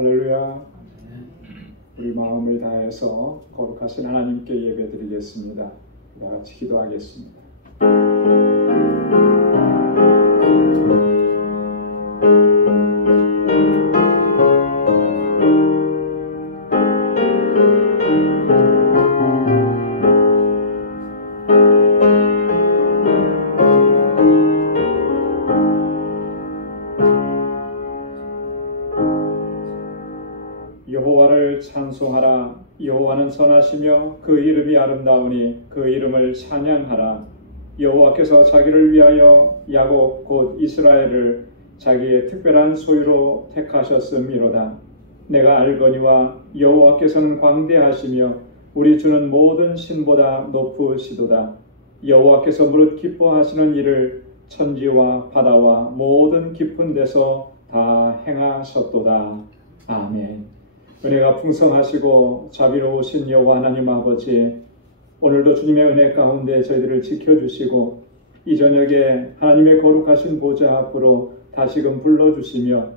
할렐루야. 우리 마음을 다해서 거룩하신 하나님께 예배드리겠습니다. 다 같이 기도하겠습니다. 여호와를 찬송하라. 여호와는 선하시며 그 이름이 아름다우니 그 이름을 찬양하라. 여호와께서 자기를 위하여 야곱 곧 이스라엘을 자기의 특별한 소유로 택하셨음이로다. 내가 알거니와 여호와께서는 광대하시며 우리 주는 모든 신보다 높으시도다. 여호와께서 무릇 기뻐하시는 일을 천지와 바다와 모든 깊은 데서 다 행하셨도다. 아멘. 은혜가 풍성하시고 자비로우신 여호와 하나님 아버지, 오늘도 주님의 은혜 가운데 저희들을 지켜주시고 이 저녁에 하나님의 거룩하신 보좌 앞으로 다시금 불러주시며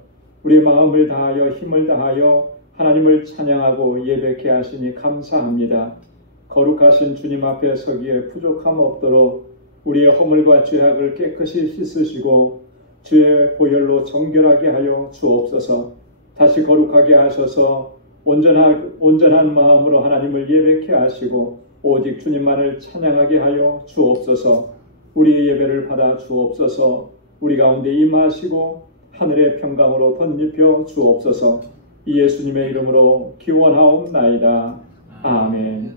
우리 마음을 다하여 힘을 다하여 하나님을 찬양하고 예배케 하시니 감사합니다. 거룩하신 주님 앞에 서기에 부족함 없도록 우리의 허물과 죄악을 깨끗이 씻으시고 주의 보혈로 정결하게 하여 주옵소서. 다시 거룩하게 하셔서 온전한 마음으로 하나님을 예배케 하시고 오직 주님만을 찬양하게 하여 주옵소서. 우리의 예배를 받아 주옵소서. 우리 가운데 임하시고 하늘의 평강으로 덧입혀 주옵소서. 예수님의 이름으로 기원하옵나이다. 아멘.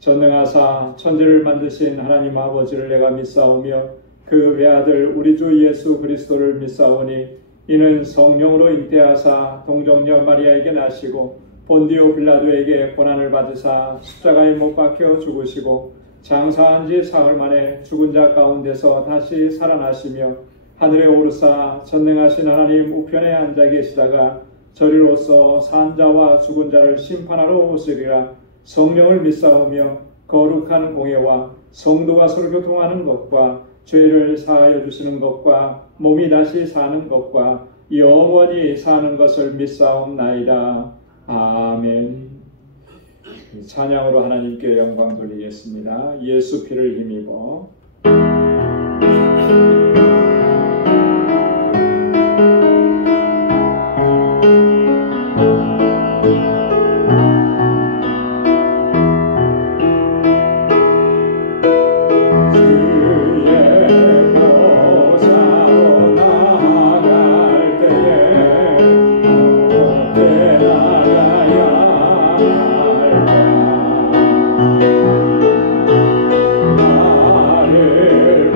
전능하사 천지를 만드신 하나님 아버지를 내가 믿사오며 그 외아들 우리 주 예수 그리스도를 믿사오니 이는 성령으로 잉태하사 동정녀 마리아에게 나시고 본디오 빌라도에게 고난을 받으사 십자가에 못 박혀 죽으시고 장사한 지 사흘 만에 죽은 자 가운데서 다시 살아나시며 하늘에 오르사 전능하신 하나님 우편에 앉아 계시다가 저리로서 산 자와 죽은 자를 심판하러 오시리라. 성령을 믿사오며 거룩한 공예와 성도가 서로 교통하는 것과 죄를 사하여 주시는 것과 몸이 다시 사는 것과 영원히 사는 것을 믿사옵나이다. 아멘. 찬양으로 하나님께 영광 돌리겠습니다. 예수 피를 힘입어. 나를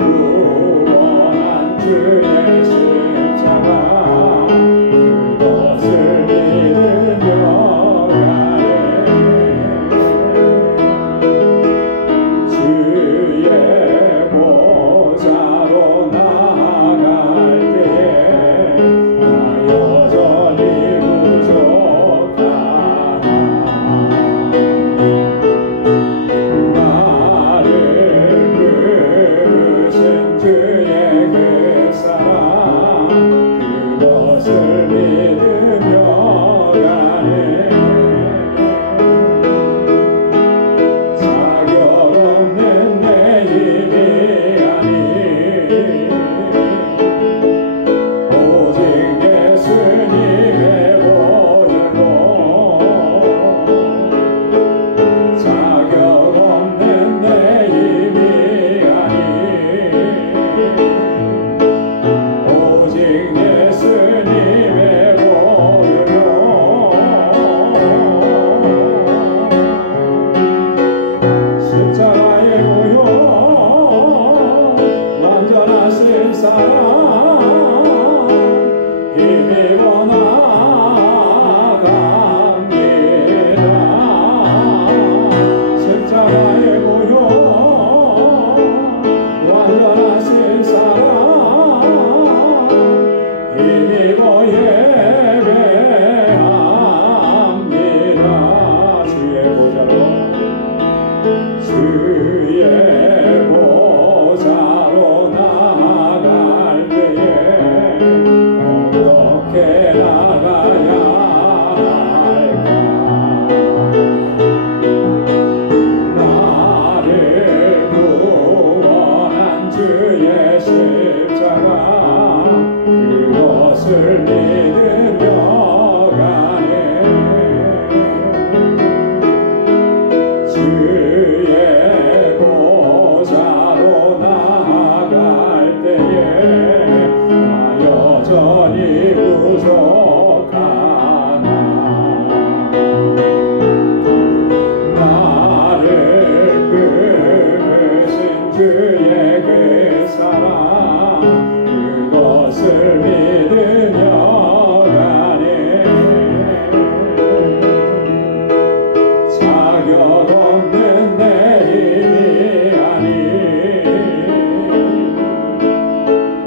자격 없는 내 힘이 아니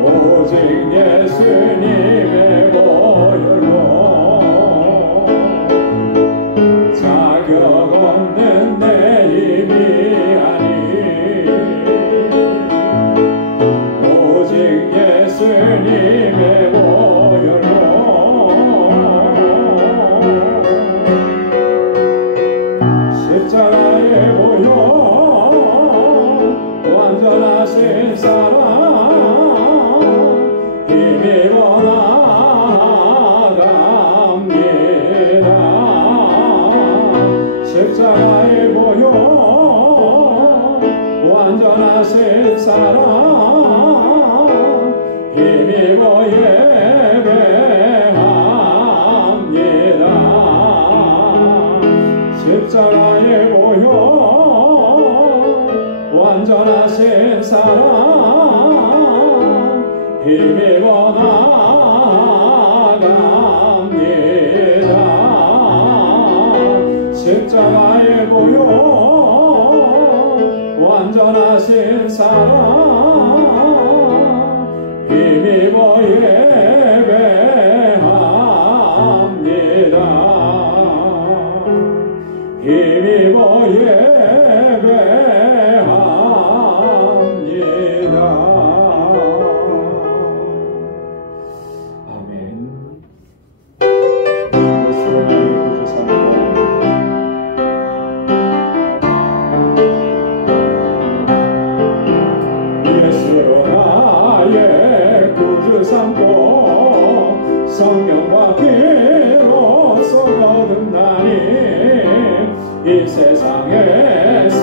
오직 예수님의 보혈로 자격 없는 내 힘이 아니 오직 예수님의 보혈로 십자가의 보혈 완전하신 사랑 힘입어 나갑니다. 십자가의 보혈 완전하신 사랑 힘입어 예배합니다. 십자가의 보혈 완전하신 사랑 힘입어 나갑니다. 십자가의 보혈 완전하신 사랑 힘입어 예배합니다. 힘입어 예배합니다. 아멘. 예수로 나의 구주 삼고 성령과 피로써 거듭나니 이 세상에서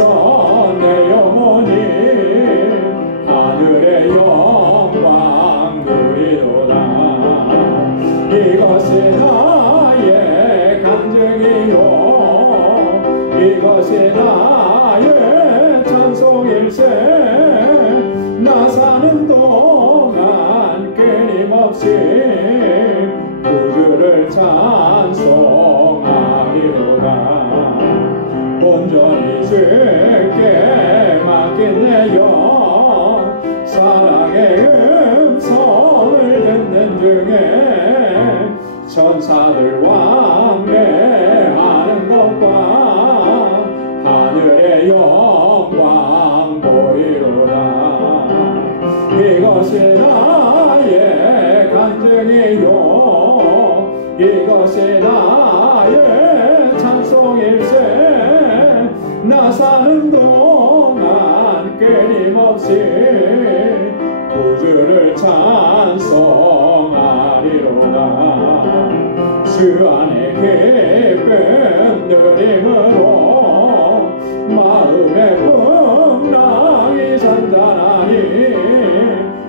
내 영혼이 하늘의 영광 누리도다. 이것이 나의 간증이요 이것이 나의 찬송일세. 나 사는 동안 끊임없이 구주를 찬송하리로다. 온전히 주께 맡긴 내 영 사랑의 음성을 듣는 중에 천사들 왕래하는 것과 하늘의 영광 보이로다. 이것이 나의 간증이요 이것이 나의 찬송일세. 나 사는 동안 끊임없이 구주를 찬송하리로다. 주 안에 기쁨 누림으로 마음의 풍랑이 잔잔하니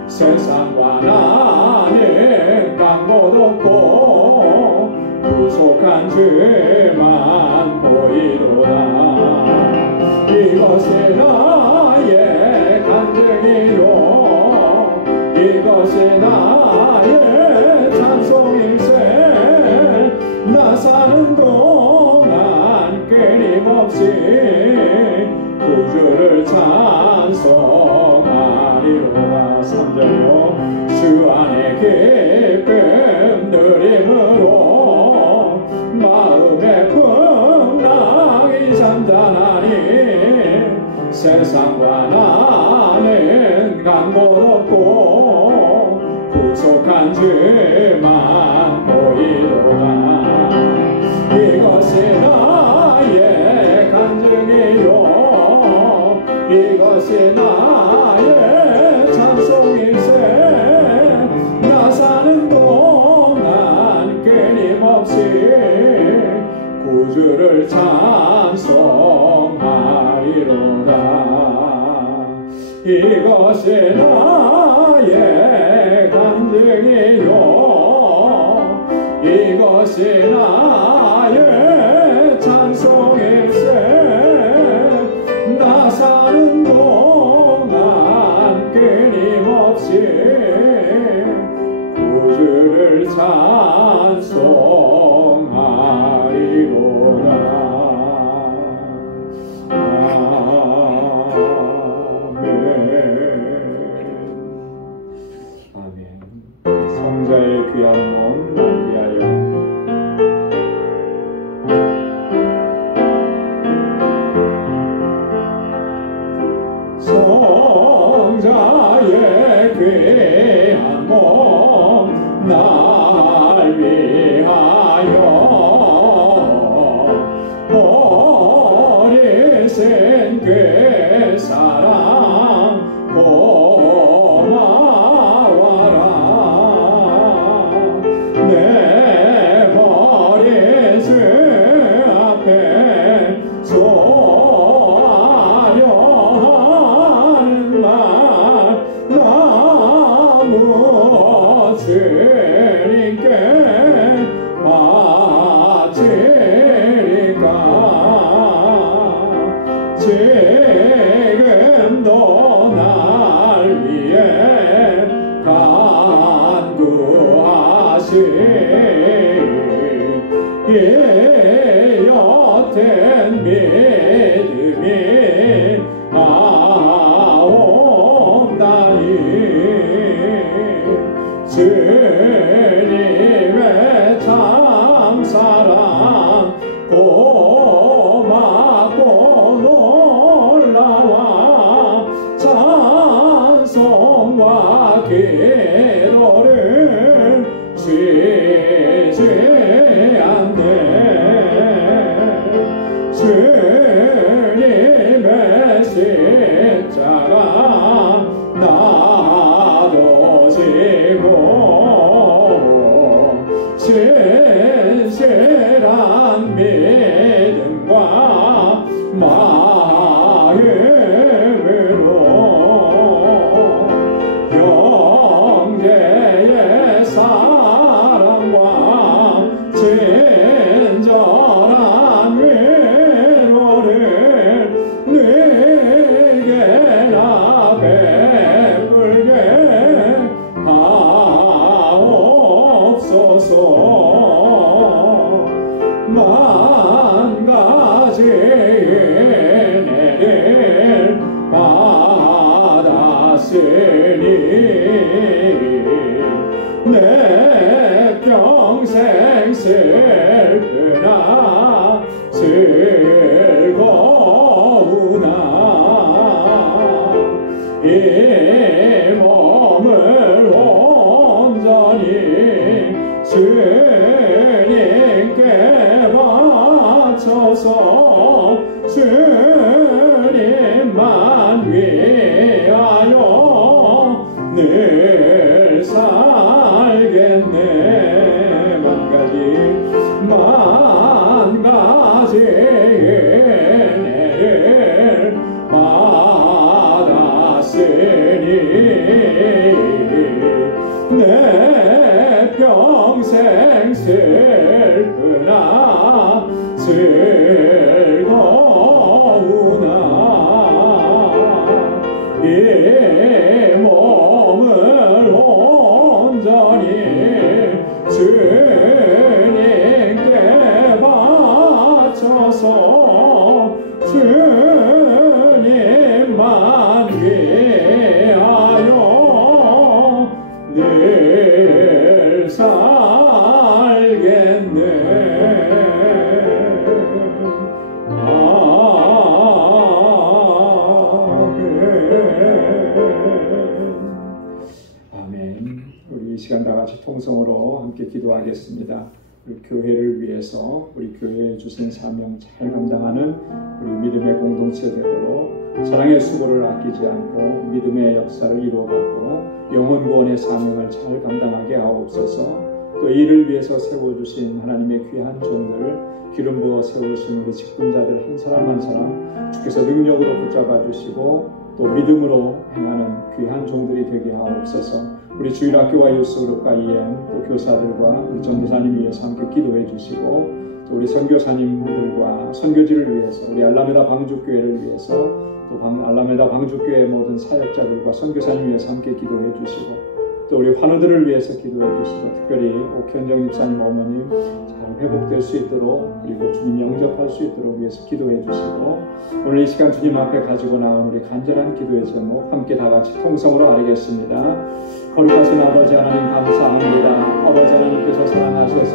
세상과 나는 강못 없고 부족한 죄만 보이로다. 이것이 나의 간증이요 이것이 나의 찬송일세. 나 사는 동안 끊임없이 구주를 찬송하리로다. 3절요. 주 안에 기쁨 누림으로 마음의 풍랑이 잔잔하니 세상과 나는 강못 없고 부족한 죄만 보이도다. 이것이 나의 간증이요 이것이 나의 찬송일세. 나 사는 동안 끊임없이 구주를 찬송하리로다. 이것이 나의 간증이요 이것이 나의 찬송일세. 나 사는 동안 끊임없이 구주를 찬송하리로다. 날 위하여 어리신 그 사랑 고마워라. 내 머리 주 앞에 소하려 하는 말 나무 주님께 바치리까. 지금도 날 위해 간구하시 이 옅은 믿음이 나옵나니 주님의 참사랑 고맙고 놀라와 찬송과 기도를 쉬지 않네. 주님의 십자가 나도 지고 신실한 믿음과 마음으로 형제의 사랑과 친절한 위로를 네게나 베풀게 하옵소서. 만 가지 은혜를 받았으니 내 평생 슬프나 즐거우나 이 몸을 온전히 주님께 바쳐서 주님만 위하여 늘 살겠네. 만 가지 은혜를 받았으니 내 평생 슬프나 즐거우나 이 몸을 온전히 주님께 바쳐서 주님만 위하여 늘 살겠네. 아멘. 우리 이 시간 다 같이 통성으로 함께 기도하겠습니다. 우리 교회를 위해서 우리 교회에 주신 사명 잘 감당하는 우리 믿음의 공동체 되도록 사랑의 수고를 아끼지 않고 믿음의 역사를 이루어가고 영혼 구원의 사명을 잘 감당하게 하옵소서. 또 이를 위해서 세워주신 하나님의 귀한 종들, 기름 부어 세우신 우리 직분자들 한 사람 한 사람 주께서 능력으로 붙잡아 주시고 또 믿음으로 행하는 귀한 종들이 되게 하옵소서. 우리 주일학교와 유스그룹과 EM 또 교사들과 우리 전도사님 위해서 함께 기도해 주시고 또 우리 선교사님들과 선교지를 위해서 우리 알라메다 방주교회를 위해서 또 알라메다 방주교회 모든 사역자들과 선교사님 위해서 함께 기도해 주시고 또 우리 환우들을 위해서 기도해 주시고 특별히 옥현정 집사님 어머님 잘 회복될 수 있도록 그리고 주님 영접할 수 있도록 위해서 기도해 주시고 오늘 이 시간 주님 앞에 가지고 나온 우리 간절한 기도의 제목 함께 다 같이 통성으로 아뢰겠습니다. 거룩하신 아버지 하나님 감사합니다. 아버지 하나님께서 사랑하셔서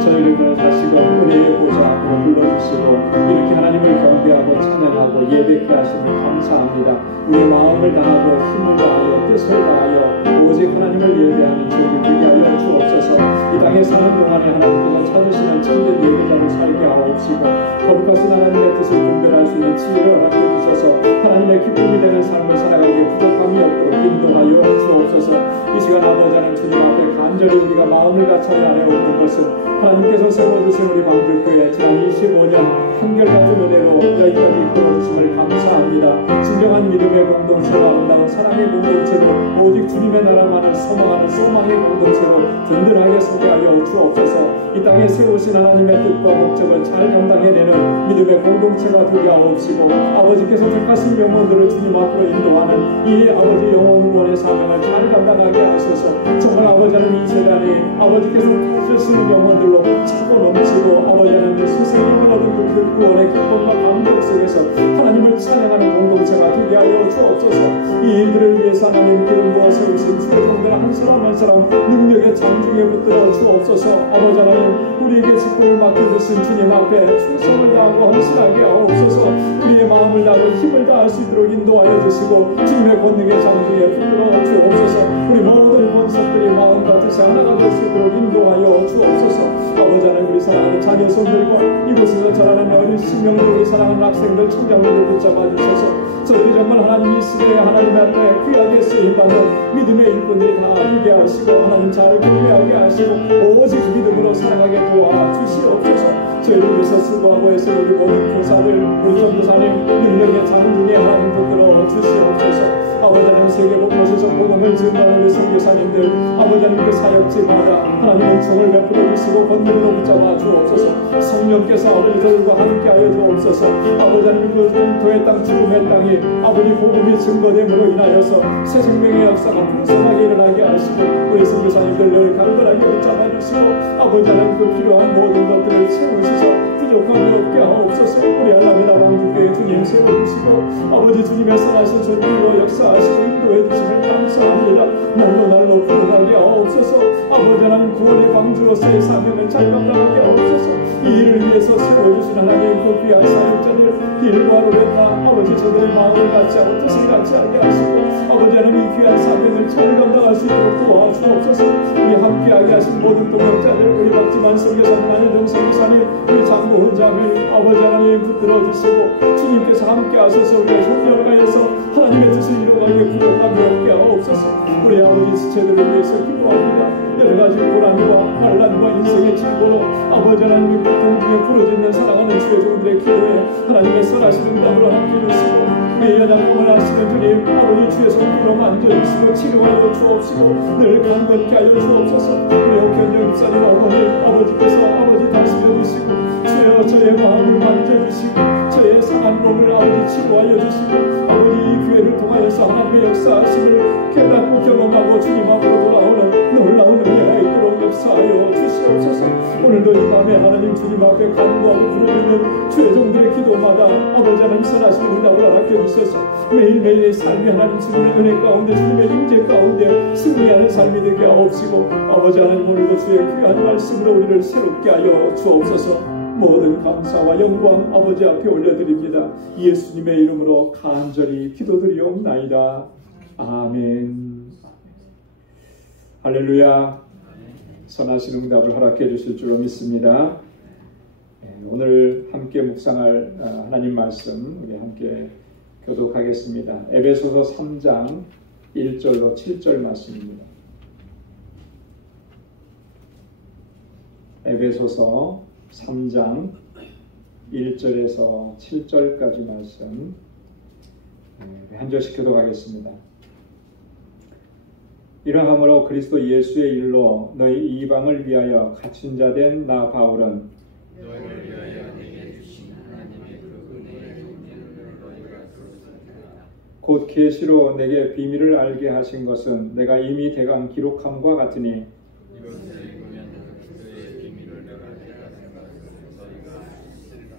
저희를 다시금 은혜의 보좌 앞으로 불러주시고 이렇게 하나님을 경배하고 찬양하고 찬양하고 예배케 하심을 감사합니다. 우리의 마음을 다하고 힘을 다하여 뜻을 다하여 오직 하나님을 예배하는 저희들 되게 하여 주옵소서. 이 땅에 사는 동안에 하나님께서 찾으시는 참된 예배자로 살게 하옵시고 거룩하신 하나님의 뜻을 분별할 수 있는 지혜를 허락해 주셔서 하나님의 기쁨이 되는 삶을 살아가기에 부족함이 없도록 인도하여 주옵소서. 이 시간 아버지 하나님 주님 앞에 간절히 우리가 마음을 갖춰야 하는 것은 하나님께서 세워주신 우리 방주교회 지난 25년 한결같은 은혜로 여기까지 이끌어주심을 감사합니다. 진정한 믿음의 공동체로 아름다운 사랑의 공동체로 오직 주님의 나라만을 소망하는 소망의 공동체로 든든하게 소개하여 주옵소서. 이 땅에 세우신 하나님의 뜻과 목적을 잘 감당해내는 믿음의 공동체가 되게 하옵시고 아버지께서 택하신 영혼들을 주님 앞으로 인도하는 이 아버지 영혼 구원의 사명을 잘 감당하게 하소서. 정말 아버지 하나님 이 세대 안에 아버지께서 택하시는 영혼들로 차고 넘치고 아버지 하나님의 스승님을 얻은 그 구원의 기쁨과 감격 속에서 하나님을 찬양하는 공동체가 되게 하여 주옵소서. 이 일들을 위해서 하나님 기름 부어 세우신 주의 종들 한 사람 한 사람 능력의 장중에 붙들어 주옵소서. 아버지 하나님 우리에게 직분을 맡겨주신 주님 앞에 충성을 다하고 헌신하게 하옵소서. 우리의 마음을 다하고 힘을 다할 수 있도록 인도하여 주시고 주님의 권능의 장중에 붙들어 주옵소서. 우리 모든 권속들이 마음과 뜻이 하나가 될 수 있도록 인도하여 주옵소서. 아버지 하나님 우리 사랑하는 자녀손들과 이곳에서 자라는 어린 신명들 우리 사랑하는 학생들 청장들을 붙잡아 주셔서 저들이 정말 하나님 이 시대에 하나님 앞에 귀하게 쓰임받는 믿음의 일꾼들이 다 되게 하시고 하나님 잘 경배하게 하시고 오직 믿음으로 살아가게 도와주시옵소서. 저희를 위해서 수고하고 애쓰는 우리 모든 교사들 우리 전도사님 능력의 장중에 하나님 붙들어 주시옵소서. 아버지 하나님 세계 곳곳에서 복음을 증거하는 우리 선교사님들 아버지 하나님 그 사역지마다 하나님 은총을 베풀어 주시고 권능으로 붙잡아 주옵소서. 성령께서 아버지 저들과 함께하여 주옵소서. 아버지 하나님 그 동토의 땅 죽음의 땅이 아버지 복음이 증거됨으로 인하여서 새 생명의 역사가 풍성하게 일어나게 하시고 우리 선교사님들 늘 강건하게 붙잡아 주시고 아버지 하나님 그 필요한 모든 것들을 채우시서 부족함이 없게 하옵소서. 우리 알라미나 방주교회 주님 세워주시고 아버지 주님의 선하신 손길로 역사하시고 인도해 주심을 감사합니다. 날로 날로 부흥하게 하옵소서. 아버지 하나님 구원의 방주로서의 사명을 잘 감당하게 하옵소서. 이 일을 위해서 세워주신 하나님 그 귀한 사역자들 길과 로레타 아버지 저들의 마음을 같이 하고 뜻을 같이 하게 하시고 아버지 하나님 이 귀한 사명을 잘 감당할 수 있도록 도와주옵소서. 우리 함께하게 하신 모든 동역자들 우리 박지만 선교사님 안혜정 선교사님 우리 장모 혼자를 아버지 하나님 붙들어 주시고 주님께서 함께 하셔서 우리가 협력하여서 하나님의 뜻을 이루어가기에 부족함이 없게 하옵소서. 우리 아버지 지체들을 위해서 기도합니다. 여러가지 고난과 환난과 인생의 질고로 아버지 하나님의 고통 중에 부러지는 사랑하는 주의 종들의 기도에 하나님의 선하신 응답으로 함께 해주시고 우리의 연약함을 아시는 주님 아버지 주의 손길로 만져주시고 치료하여 주옵시고 늘 강건케 하여 주옵소서. 우리 옥현정 목사님 어머니 아버지께서 아버지 다스려 주시고 주여 저의 마음을 만져주시고 저의 상한 몸을 아버지 치료하여 주시고 아버지 이 교회를 통하여서 하나님의 역사하심을 깨닫고 경험하고 주님 앞으로 돌아오는 놀라운 은혜가 있도록 역사하여 주시옵소서. 오늘도 이 밤에 하나님 주님 앞에 간구하고 부르짖는 주의 종들의 기도마다 아버지 하나님 선하신 응답을 허락해 주셔서 매일매일의 삶이 하나님 주님의 은혜 가운데 주님의 임재 가운데 승리하는 삶이 되게 하옵시고 아버지 하나님 오늘도 주의 귀한 말씀으로 우리를 새롭게 하여 주옵소서. 모든 감사와 영광 아버지 앞에 올려드립니다. 예수님의 이름으로 간절히 기도드리옵나이다. 아멘. 할렐루야. 선하신 응답을 허락해 주실 줄로 믿습니다. 오늘 함께 묵상할 하나님 말씀 우리 함께 교독하겠습니다. 에베소서 3장 1절로 7절 말씀입니다. 에베소서 3장 1절에서 7절까지 말씀 한 절씩 교독하겠습니다. 이러함으로 그리스도 예수의 일로 너희 이방을 위하여 갇힌 자 된 나 바울은 너희를 위하여 내게 주신 하나님의 그 은혜의 존재를 너희가 들었습니다. 곧 계시로 내게 비밀을 알게 하신 것은 내가 이미 대강 기록함과 같으니 이것을 읽으면 그리스도의 비밀을 내가 알게 하신 것을 너희가 아시리라.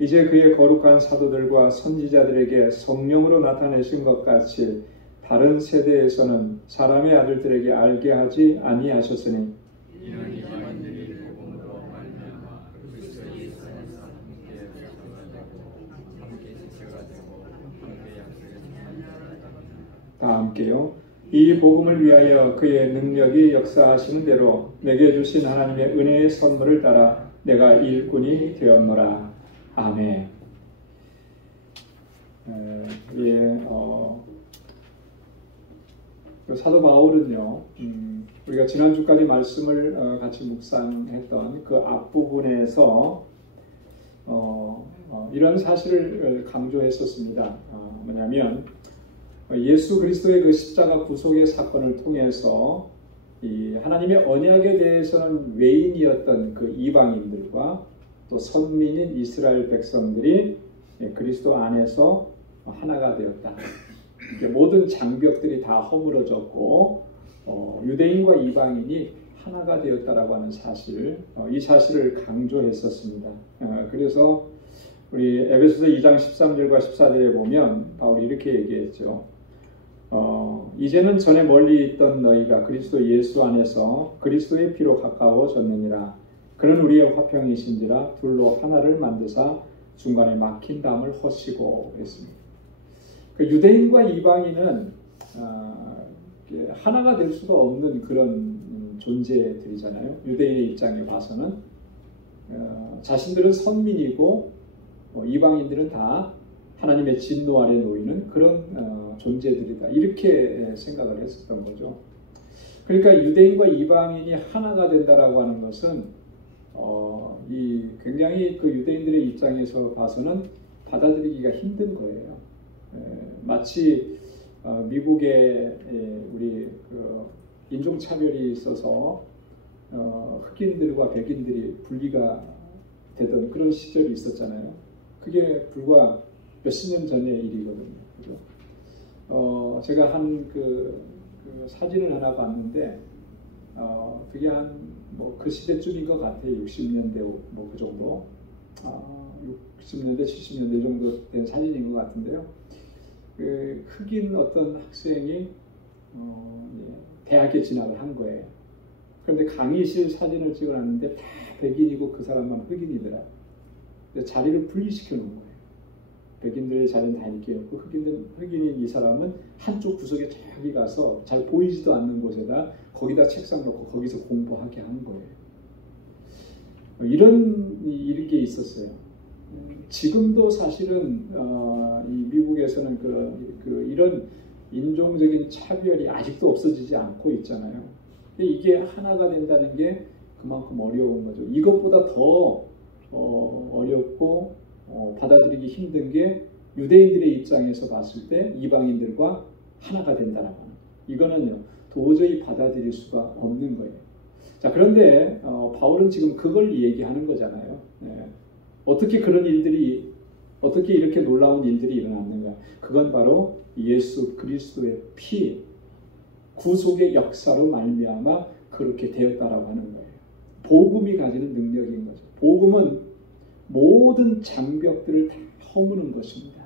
이제 그의 거룩한 사도들과 선지자들에게 성령으로 나타내신 것 같이 다른 세대에서는 사람의 아들들에게 알게 하지 아니하셨으니 이는 이방인들이 복음으로 말미암아 그리스도 예수 안에서 함께 작정하고 함께 함께요. 이 복음을 위하여 그의 능력이 역사하시는 대로 내게 주신 하나님의 은혜의 선물을 따라 내가 일꾼이 되었노라. 아멘. 사도 바울은요, 우리가 지난주까지 말씀을 같이 묵상했던 그 앞부분에서 이런 사실을 강조했었습니다. 뭐냐면 예수 그리스도의 그 십자가 구속의 사건을 통해서 이 하나님의 언약에 대해서는 외인이었던 그 이방인들과 또 선민인 이스라엘 백성들이 그리스도 안에서 하나가 되었다. 모든 장벽들이 다 허물어졌고 유대인과 이방인이 하나가 되었다라고 하는 사실, 이 사실을 강조했었습니다. 그래서 우리 에베소서 2장 13절과 14절에 보면 바울이 이렇게 얘기했죠. 이제는 전에 멀리 있던 너희가 그리스도 예수 안에서 그리스도의 피로 가까워졌느니라. 그는 우리의 화평이신지라 둘로 하나를 만드사 중간에 막힌 담을 허시고 했습니다. 그 유대인과 이방인은 하나가 될 수가 없는 그런 존재들이잖아요. 유대인의 입장에 봐서는 자신들은 선민이고 이방인들은 다 하나님의 진노 아래 놓이는 그런 존재들이다. 이렇게 생각을 했었던 거죠. 그러니까 유대인과 이방인이 하나가 된다라고 하는 것은 이 굉장히 그 유대인들의 입장에서 봐서는 받아들이기가 힘든 거예요. 마치 미국에 우리 그 인종차별이 있어서 흑인들과 백인들이 분리가 되던 그런 시절이 있었잖아요. 그게 불과 몇십 년 전의 일이거든요. 그죠? 제가 한 그 사진을 하나 봤는데 그게 한 뭐 그 시대쯤인 것 같아요. 60년대 뭐 그 정도, 60년대, 70년대 정도 된 사진인 것 같은데요. 그 흑인 어떤 학생이 대학에 진학을 한 거예요. 그런데 강의실 사진을 찍어놨는데 다 백인이고 그 사람만 흑인이더라. 자리를 분리시켜 놓은 거예요. 백인들의 자리는 다 이렇게 있고 흑인인 이 사람은 한쪽 구석에 저기 가서 잘 보이지도 않는 곳에다 거기다 책상 놓고 거기서 공부하게 한 거예요. 이런 일이 있었어요. 지금도 사실은 이 미국에서는 이런 인종적인 차별이 아직도 없어지지 않고 있잖아요. 근데 이게 하나가 된다는 게 그만큼 어려운 거죠. 이것보다 더 어렵고 받아들이기 힘든 게 유대인들의 입장에서 봤을 때 이방인들과 하나가 된다라고 하는, 이거는요 도저히 받아들일 수가 없는 거예요. 자, 그런데 바울은 지금 그걸 얘기하는 거잖아요. 어떻게 그런 일들이, 어떻게 이렇게 놀라운 일들이 일어났는가? 그건 바로 예수 그리스도의 피, 구속의 역사로 말미암아 그렇게 되었다라고 하는 거예요. 복음이 가지는 능력인 거죠. 복음은 모든 장벽들을 다 허무는 것입니다.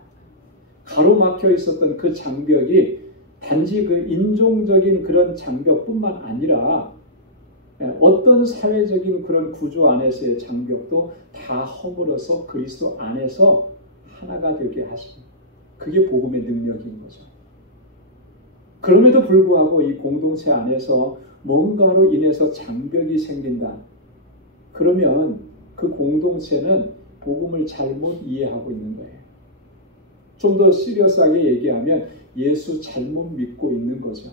가로막혀 있었던 그 장벽이 단지 그 인종적인 그런 장벽뿐만 아니라 어떤 사회적인 그런 구조 안에서의 장벽도 다 허물어서 그리스도 안에서 하나가 되게 하십니다. 그게 복음의 능력인 거죠. 그럼에도 불구하고 이 공동체 안에서 뭔가로 인해서 장벽이 생긴다. 그러면 그 공동체는 복음을 잘못 이해하고 있는 거예요. 좀 더 시리어스하게 얘기하면 예수 잘못 믿고 있는 거죠.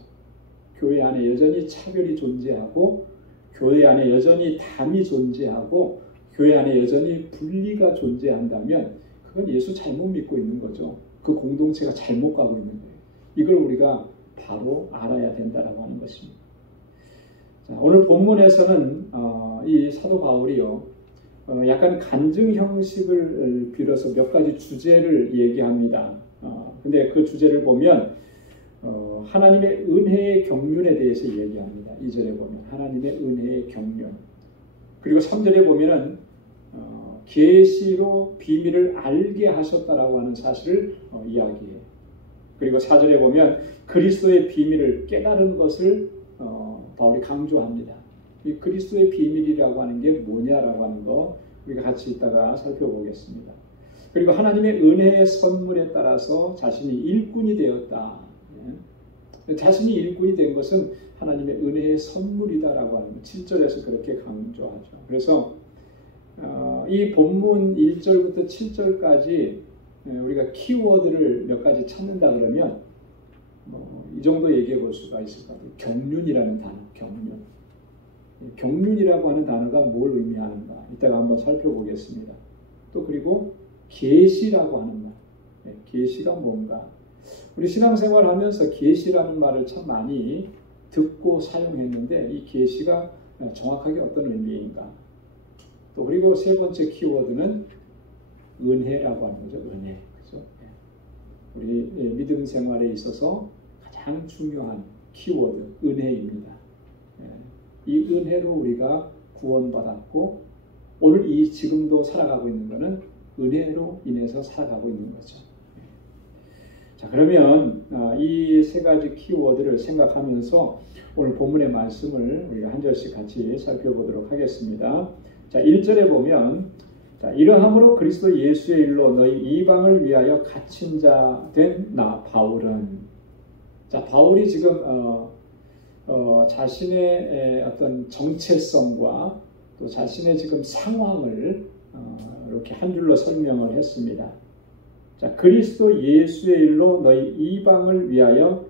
교회 안에 여전히 차별이 존재하고, 교회 안에 여전히 담이 존재하고, 교회 안에 여전히 분리가 존재한다면 그건 예수 잘못 믿고 있는 거죠. 그 공동체가 잘못 가고 있는 거예요. 이걸 우리가 바로 알아야 된다라고 하는 것입니다. 자, 오늘 본문에서는 이 사도 바울이요, 약간 간증 형식을 빌어서 몇 가지 주제를 얘기합니다. 근데 그 주제를 보면 하나님의 은혜의 경륜에 대해서 얘기합니다. 2절에 보면 하나님의 은혜의 경륜. 그리고 3절에 보면은 계시로 비밀을 알게 하셨다라고 하는 사실을 이야기해요. 그리고 4절에 보면 그리스도의 비밀을 깨달은 것을 바울이 강조합니다. 이 그리스도의 비밀이라고 하는 게 뭐냐라고 하는 거 우리가 같이 이따가 살펴보겠습니다. 그리고 하나님의 은혜의 선물에 따라서 자신이 일꾼이 되었다. 자신이 일꾼이 된 것은 하나님의 은혜의 선물이다라고 하는 거 7절에서 그렇게 강조하죠. 그래서 이 본문 1절부터 7절까지 우리가 키워드를 몇 가지 찾는다 그러면 이 정도 얘기해 볼 수가 있을 것 같아요. 경륜이라는 단어, 경륜. 경륜이라고 하는 단어가 뭘 의미하는가 이따가 한번 살펴보겠습니다. 또 그리고 계시라고 하는 말, 계시가 뭔가. 우리 신앙생활 하면서 계시라는 말을 참 많이 듣고 사용했는데 이 계시가 정확하게 어떤 의미인가. 또 그리고 세 번째 키워드는 은혜라고 하는 거죠. 은혜. 그렇죠? 우리 믿음 생활에 있어서 가장 중요한 키워드 은혜입니다. 이 은혜로 우리가 구원받았고 오늘 지금도 살아가고 있는 것은 은혜로 인해서 살아가고 있는 거죠. 자, 그러면 이 세 가지 키워드를 생각하면서 오늘 본문의 말씀을 우리가 한 절씩 같이 살펴보도록 하겠습니다. 자, 1절에 보면 자, 이러함으로 그리스도 예수의 일로 너희 이방을 위하여 갇힌 자 된 나 바울은. 자, 바울이 지금 자신의 어떤 정체성과 또 자신의 지금 상황을 이렇게 한 줄로 설명을 했습니다. 자, 그리스도 예수의 일로 너희 이방을 위하여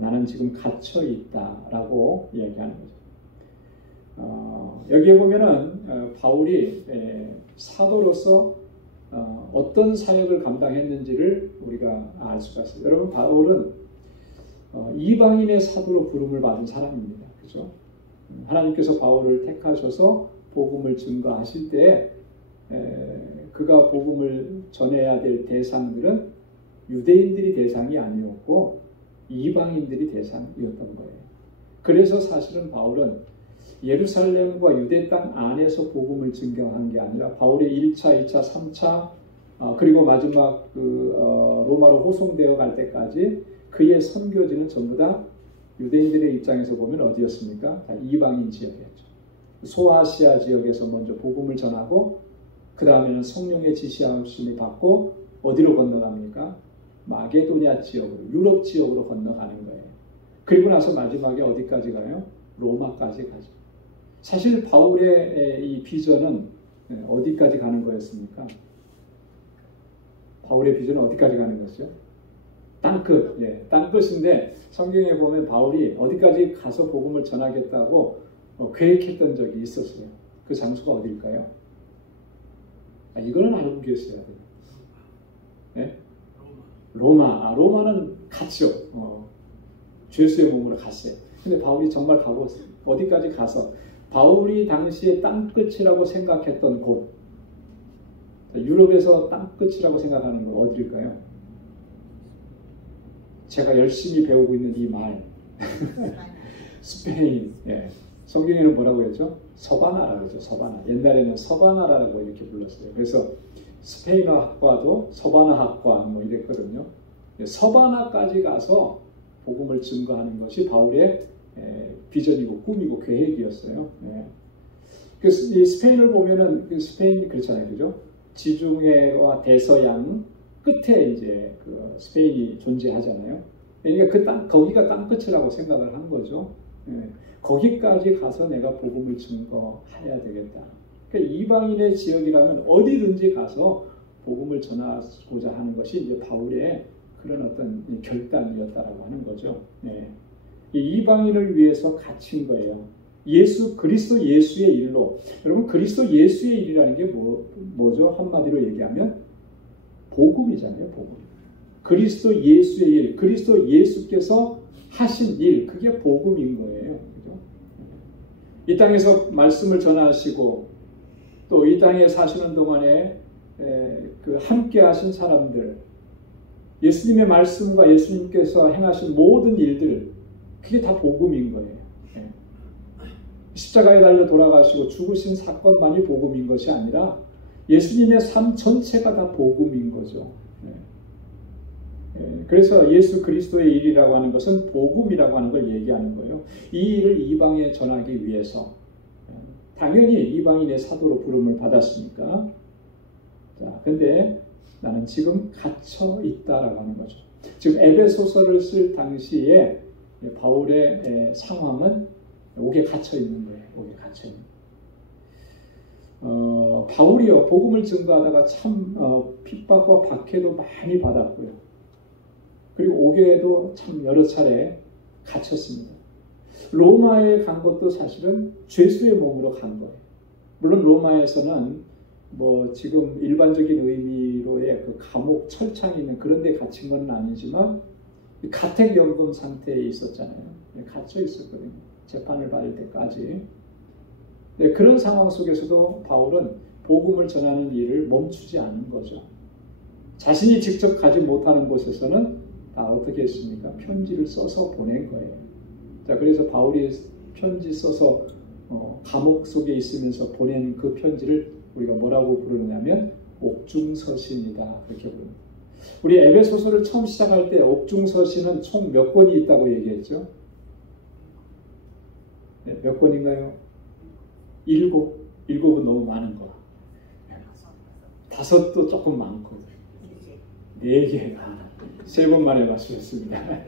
나는 지금 갇혀 있다라고 이야기하는 거죠. 여기에 보면은 바울이 사도로서 어떤 사역을 감당했는지를 우리가 알 수가 있어요. 여러분, 바울은 이방인의 사도로 부름을 받은 사람입니다. 그죠? 하나님께서 바울을 택하셔서 복음을 증거하실 때 그가 복음을 전해야 될 대상들은 유대인들이 대상이 아니었고 이방인들이 대상이었던 거예요. 그래서 사실은 바울은 예루살렘과 유대 땅 안에서 복음을 증거한 게 아니라 바울의 1차, 2차, 3차 그리고 마지막 로마로 호송되어 갈 때까지 그의 선교지는 전부 다 유대인들의 입장에서 보면 어디였습니까? 다 이방인 지역이었죠. 소아시아 지역에서 먼저 복음을 전하고 그 다음에는 성령의 지시하심을 받고 어디로 건너갑니까? 마게도냐 지역으로, 유럽 지역으로 건너가는 거예요. 그리고 나서 마지막에 어디까지 가요? 로마까지 가죠. 사실 바울의 이 비전은 어디까지 가는 거였습니까? 바울의 비전은 어디까지 가는 것이죠? 땅끝, 땅끝인데 성경에 보면 바울이 어디까지 가서 복음을 전하겠다고 계획했던 적이 있었어요. 그 장소가 어딜까요? 이거는 알고 계셔야 돼요. 네? 로마는 갔죠. 죄수의 몸으로 갔어요. 근데 바울이 정말 가고 어디까지 가서 바울이 당시에 땅끝이라고 생각했던 곳, 유럽에서 땅끝이라고 생각하는 건 어디일까요? 제가 열심히 배우고 있는 이 말 스페인. 성경에는 뭐라고 했죠? 서바나라고 했죠. 서바나. 옛날에는 서바나라고 이렇게 불렀어요. 그래서 스페인어 학과도 서바나 학과 뭐 이랬거든요. 서바나까지 가서 복음을 증거하는 것이 바울의 비전이고 꿈이고 계획이었어요. 그래서 이 스페인을 보면은 스페인 그렇잖아요, 그죠? 지중해와 대서양 끝에 이제 그 스페인이 존재하잖아요. 그러니까 그 땅, 거기가 땅끝이라고 생각을 한 거죠. 거기까지 가서 내가 복음을 증거해야 되겠다. 그러니까 이방인의 지역이라면 어디든지 가서 복음을 전하고자 하는 것이 이제 바울의 그런 어떤 결단이었다라고 하는 거죠. 이 이방인을 위해서 갇힌 거예요. 그리스도 예수의 일로. 여러분, 그리스도 예수의 일이라는 게 뭐죠? 한마디로 얘기하면 복음이잖아요. 복음. 그리스도 예수의 일, 그리스도 예수께서 하신 일, 그게 복음인 거예요. 그죠? 이 땅에서 말씀을 전하시고 또 이 땅에 사시는 동안에 그 함께 하신 사람들, 예수님의 말씀과 예수님께서 행하신 모든 일들, 그게 다 복음인 거예요. 십자가에 달려 돌아가시고 죽으신 사건만이 복음인 것이 아니라 예수님의 삶 전체가 다 복음인 거죠. 그래서 예수 그리스도의 일이라고 하는 것은 복음이라고 하는 걸 얘기하는 거예요. 이 일을 이방에 전하기 위해서 당연히 이방인의 사도로 부름을 받았으니까. 자, 근데 나는 지금 갇혀 있다라고 하는 거죠. 지금 에베소서를 쓸 당시에 바울의 상황은 옥에 갇혀 있는 거예요. 옥에 갇혀 있는. 바울이요 복음을 증거하다가 참 핍박과 박해도 많이 받았고요. 그리고 옥에도 참 여러 차례 갇혔습니다. 로마에 간 것도 사실은 죄수의 몸으로 간 거예요. 물론 로마에서는 뭐 지금 일반적인 의미로의 그 감옥 철창이 있는 그런 데 갇힌 건 아니지만 가택연금 상태에 있었잖아요. 갇혀 있었거든요. 재판을 받을 때까지. 네, 그런 상황 속에서도 바울은 복음을 전하는 일을 멈추지 않은 거죠. 자신이 직접 가지 못하는 곳에서는 다 어떻게 했습니까? 편지를 써서 보낸 거예요. 자, 그래서 바울이 편지 써서 감옥 속에 있으면서 보낸 그 편지를 우리가 뭐라고 부르느냐면 옥중서신이다. 그렇게 부릅니다. 우리 에베소서를 처음 시작할 때 옥중서신은 총 몇 권이 있다고 얘기했죠? 네, 몇 권인가요? 7. 7은 너무 많은 거. 5도 조금 많고 4개. 3번 만에 말씀했습니다.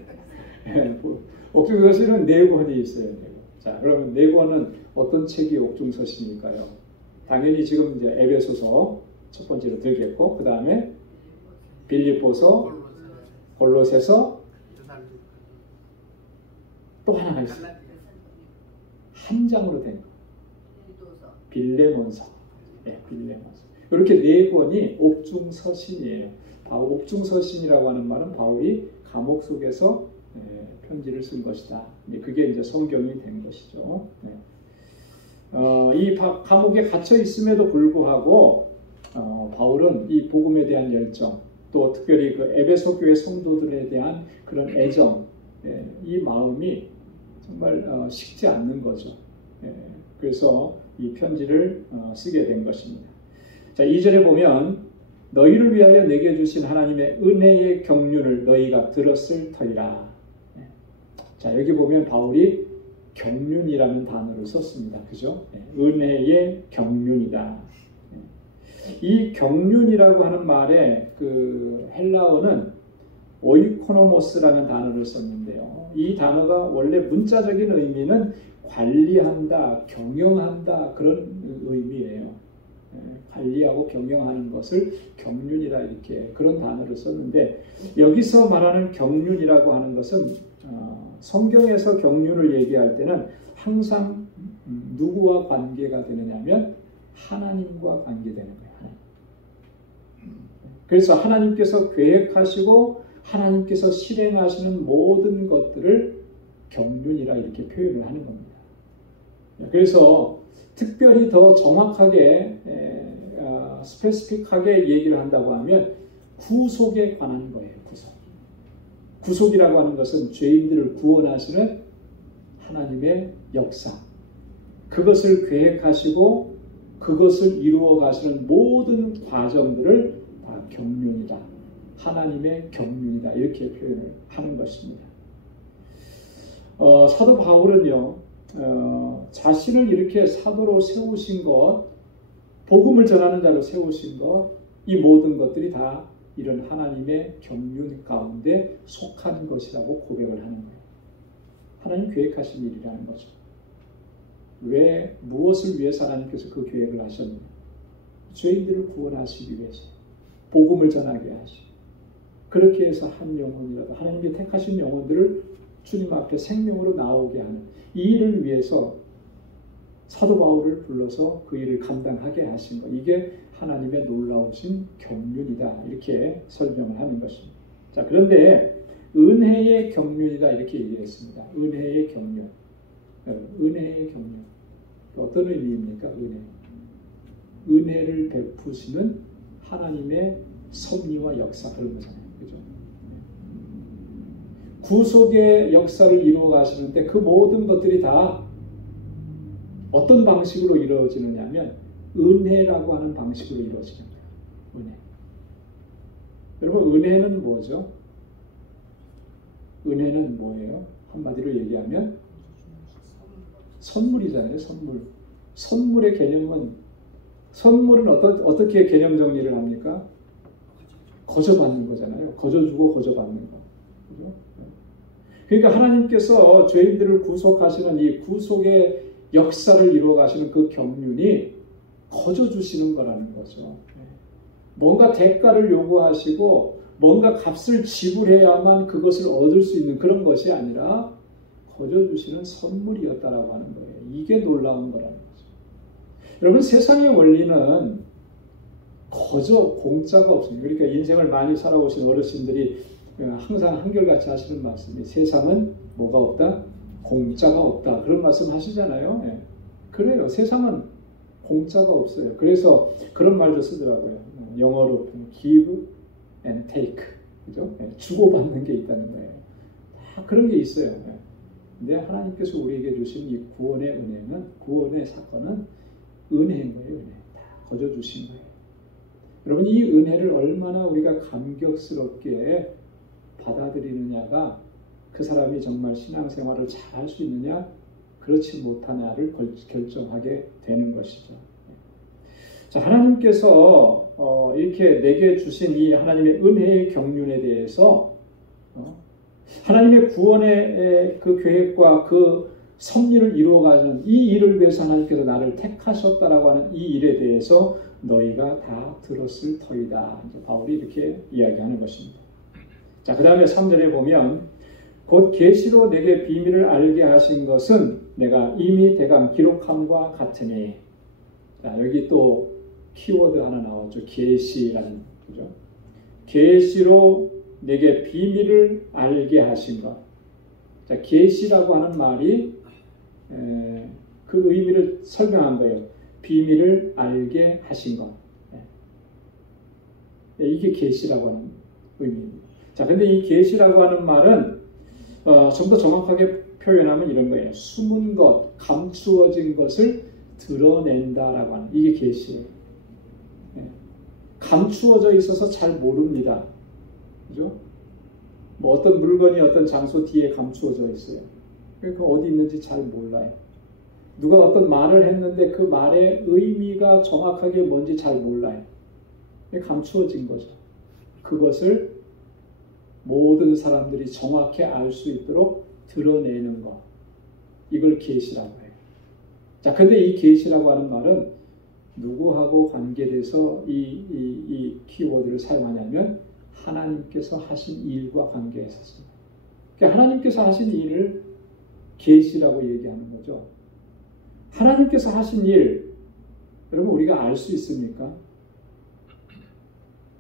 옥중서신은 4권이 있어요. 자, 그러면 4권은 어떤 책이 옥중서신일까요? 당연히 지금 이제 에베소서 첫 번째로 들겠고, 그 다음에 빌립보서, 골로새서, 또 하나가 있어요. 한 장으로 된 거. 빌레몬서. 네, 빌레몬서. 이렇게 4권이 옥중서신이에요. 옥중서신이라고 하는 말은 바울이 감옥 속에서 편지를 쓴 것이다. 그게 이제 성경이 된 것이죠. 네. 이 감옥에 갇혀 있음에도 불구하고 바울은 이 복음에 대한 열정, 또 특별히 그 에베소 교회 성도들에 대한 그런 애정, 이 마음이 정말 식지 않는 거죠. 그래서 이 편지를 쓰게 된 것입니다. 자, 2절에 보면 너희를 위하여 내게 주신 하나님의 은혜의 경륜을 너희가 들었을 터이라. 자, 여기 보면 바울이 경륜이라는 단어를 썼습니다. 그죠? 은혜의 경륜이다. 이 경륜이라고 하는 말에 그 헬라어는 오이코노모스라는 단어를 썼는데요. 이 단어가 원래 문자적인 의미는 관리한다, 경영한다 그런 의미예요. 관리하고 경영하는 것을 경륜이라 이렇게 그런 단어를 썼는데 여기서 말하는 경륜이라고 하는 것은 성경에서 경륜을 얘기할 때는 항상 누구와 관계가 되느냐면 하나님과 관계되는 거예요. 하나님. 그래서 하나님께서 계획하시고 하나님께서 실행하시는 모든 것들을 경륜이라 이렇게 표현을 하는 겁니다. 그래서 특별히 더 정확하게 스페시픽하게 얘기를 한다고 하면 구속에 관한 거예요. 구속이라고 하는 것은 죄인들을 구원하시는 하나님의 역사, 그것을 계획하시고 그것을 이루어 가시는 모든 과정들을 다 경륜이다, 하나님의 경륜이다 이렇게 표현을 하는 것입니다. 사도 바울은요 자신을 이렇게 사도로 세우신 것, 복음을 전하는 자로 세우신 것, 이 모든 것들이 다 이런 하나님의 경륜 가운데 속한 것이라고 고백을 하는 거예요. 하나님 계획하신 일이라는 거죠. 왜, 무엇을 위해서 하나님께서 그 계획을 하셨느냐? 죄인들을 구원하시기 위해서, 복음을 전하게 하시고, 그렇게 해서 한 영혼이라도 하나님께 택하신 영혼들을 주님 앞에 생명으로 나오게 하는 이 일을 위해서 사도 바울을 불러서 그 일을 감당하게 하신 것, 이게 하나님의 놀라우신 경륜이다 이렇게 설명을 하는 것입니다. 자, 그런데 은혜의 경륜이다 이렇게 얘기했습니다. 은혜의 경륜. 은혜의 경륜. 어떤 의미입니까? 은혜를 베푸시는 하나님의 섭리와 역사, 그런 거잖아요. 그죠? 구속의 역사를 이루어 가시는데 그 모든 것들이 다 어떤 방식으로 이루어지느냐 하면 은혜라고 하는 방식으로 이루어지는 거예요. 은혜. 여러분, 은혜는 뭐죠? 은혜는 뭐예요? 한마디로 얘기하면 선물이잖아요. 선물. 선물의 개념은, 선물은 어떻게 개념 정리를 합니까? 거저 받는 거잖아요. 거저 주고 거저 받는 거. 그죠? 그러니까 하나님께서 죄인들을 구속하시는 이 구속의 역사를 이루어 가시는 그 경륜이 거저 주시는 거라는 거죠. 뭔가 대가를 요구하시고 뭔가 값을 지불해야만 그것을 얻을 수 있는 그런 것이 아니라 거저 주시는 선물이었다라고 하는 거예요. 이게 놀라운 거라는 거죠. 여러분, 세상의 원리는 거저 공짜가 없습니다. 그러니까 인생을 많이 살아오신 어르신들이 항상 한결같이 하시는 말씀이 세상은 뭐가 없다? 공짜가 없다. 그런 말씀 하시잖아요. 예. 그래요. 세상은 공짜가 없어요. 그래서 그런 말도 쓰더라고요. 영어로 give and take. 그죠? 예. 주고받는 게 있다는 거예요. 다 그런 게 있어요. 예. 근데 하나님께서 우리에게 주신 이 구원의 은혜는, 구원의 사건은 은혜인 거예요. 은혜. 다 거저 주신 거예요. 여러분, 이 은혜를 얼마나 우리가 감격스럽게 받아들이느냐가 그 사람이 정말 신앙생활을 잘 할 수 있느냐, 그렇지 못하냐를 결정하게 되는 것이죠. 자, 하나님께서 이렇게 내게 주신 이 하나님의 은혜의 경륜에 대해서 하나님의 구원의 그 계획과 그 섭리를 이루어가는 이 일을 위해서 하나님께서 나를 택하셨다라고 하는 이 일에 대해서 너희가 다 들었을 터이다. 이제 바울이 이렇게 이야기하는 것입니다. 자, 그 다음에 3절에 보면 곧 계시로 내게 비밀을 알게 하신 것은 내가 이미 대강 기록함과 같으니. 자, 여기 또 키워드 하나 나오죠. 계시라는 거죠. 계시로 내게 비밀을 알게 하신 것. 자, 계시라고 하는 말이 그 의미를 설명한 거예요. 비밀을 알게 하신 것. 이게 계시라고 하는 의미입니다. 자, 근데 이 계시라고 하는 말은 좀 더 정확하게 표현하면 이런 거예요. 숨은 것, 감추어진 것을 드러낸다라고 하는, 이게 계시예요. 감추어져 있어서 잘 모릅니다. 그죠? 뭐 어떤 물건이 어떤 장소 뒤에 감추어져 있어요. 그러니까 어디 있는지 잘 몰라요. 누가 어떤 말을 했는데 그 말의 의미가 정확하게 뭔지 잘 몰라요. 감추어진 거죠. 그것을 모든 사람들이 정확히 알 수 있도록 드러내는 것. 이걸 계시라고 해요. 자, 근데 이 계시라고 하는 말은 누구하고 관계돼서 이 키워드를 사용하냐면 하나님께서 하신 일과 관계했었습니다. 그러니까 하나님께서 하신 일을 계시라고 얘기하는 거죠. 하나님께서 하신 일, 여러분 우리가 알 수 있습니까?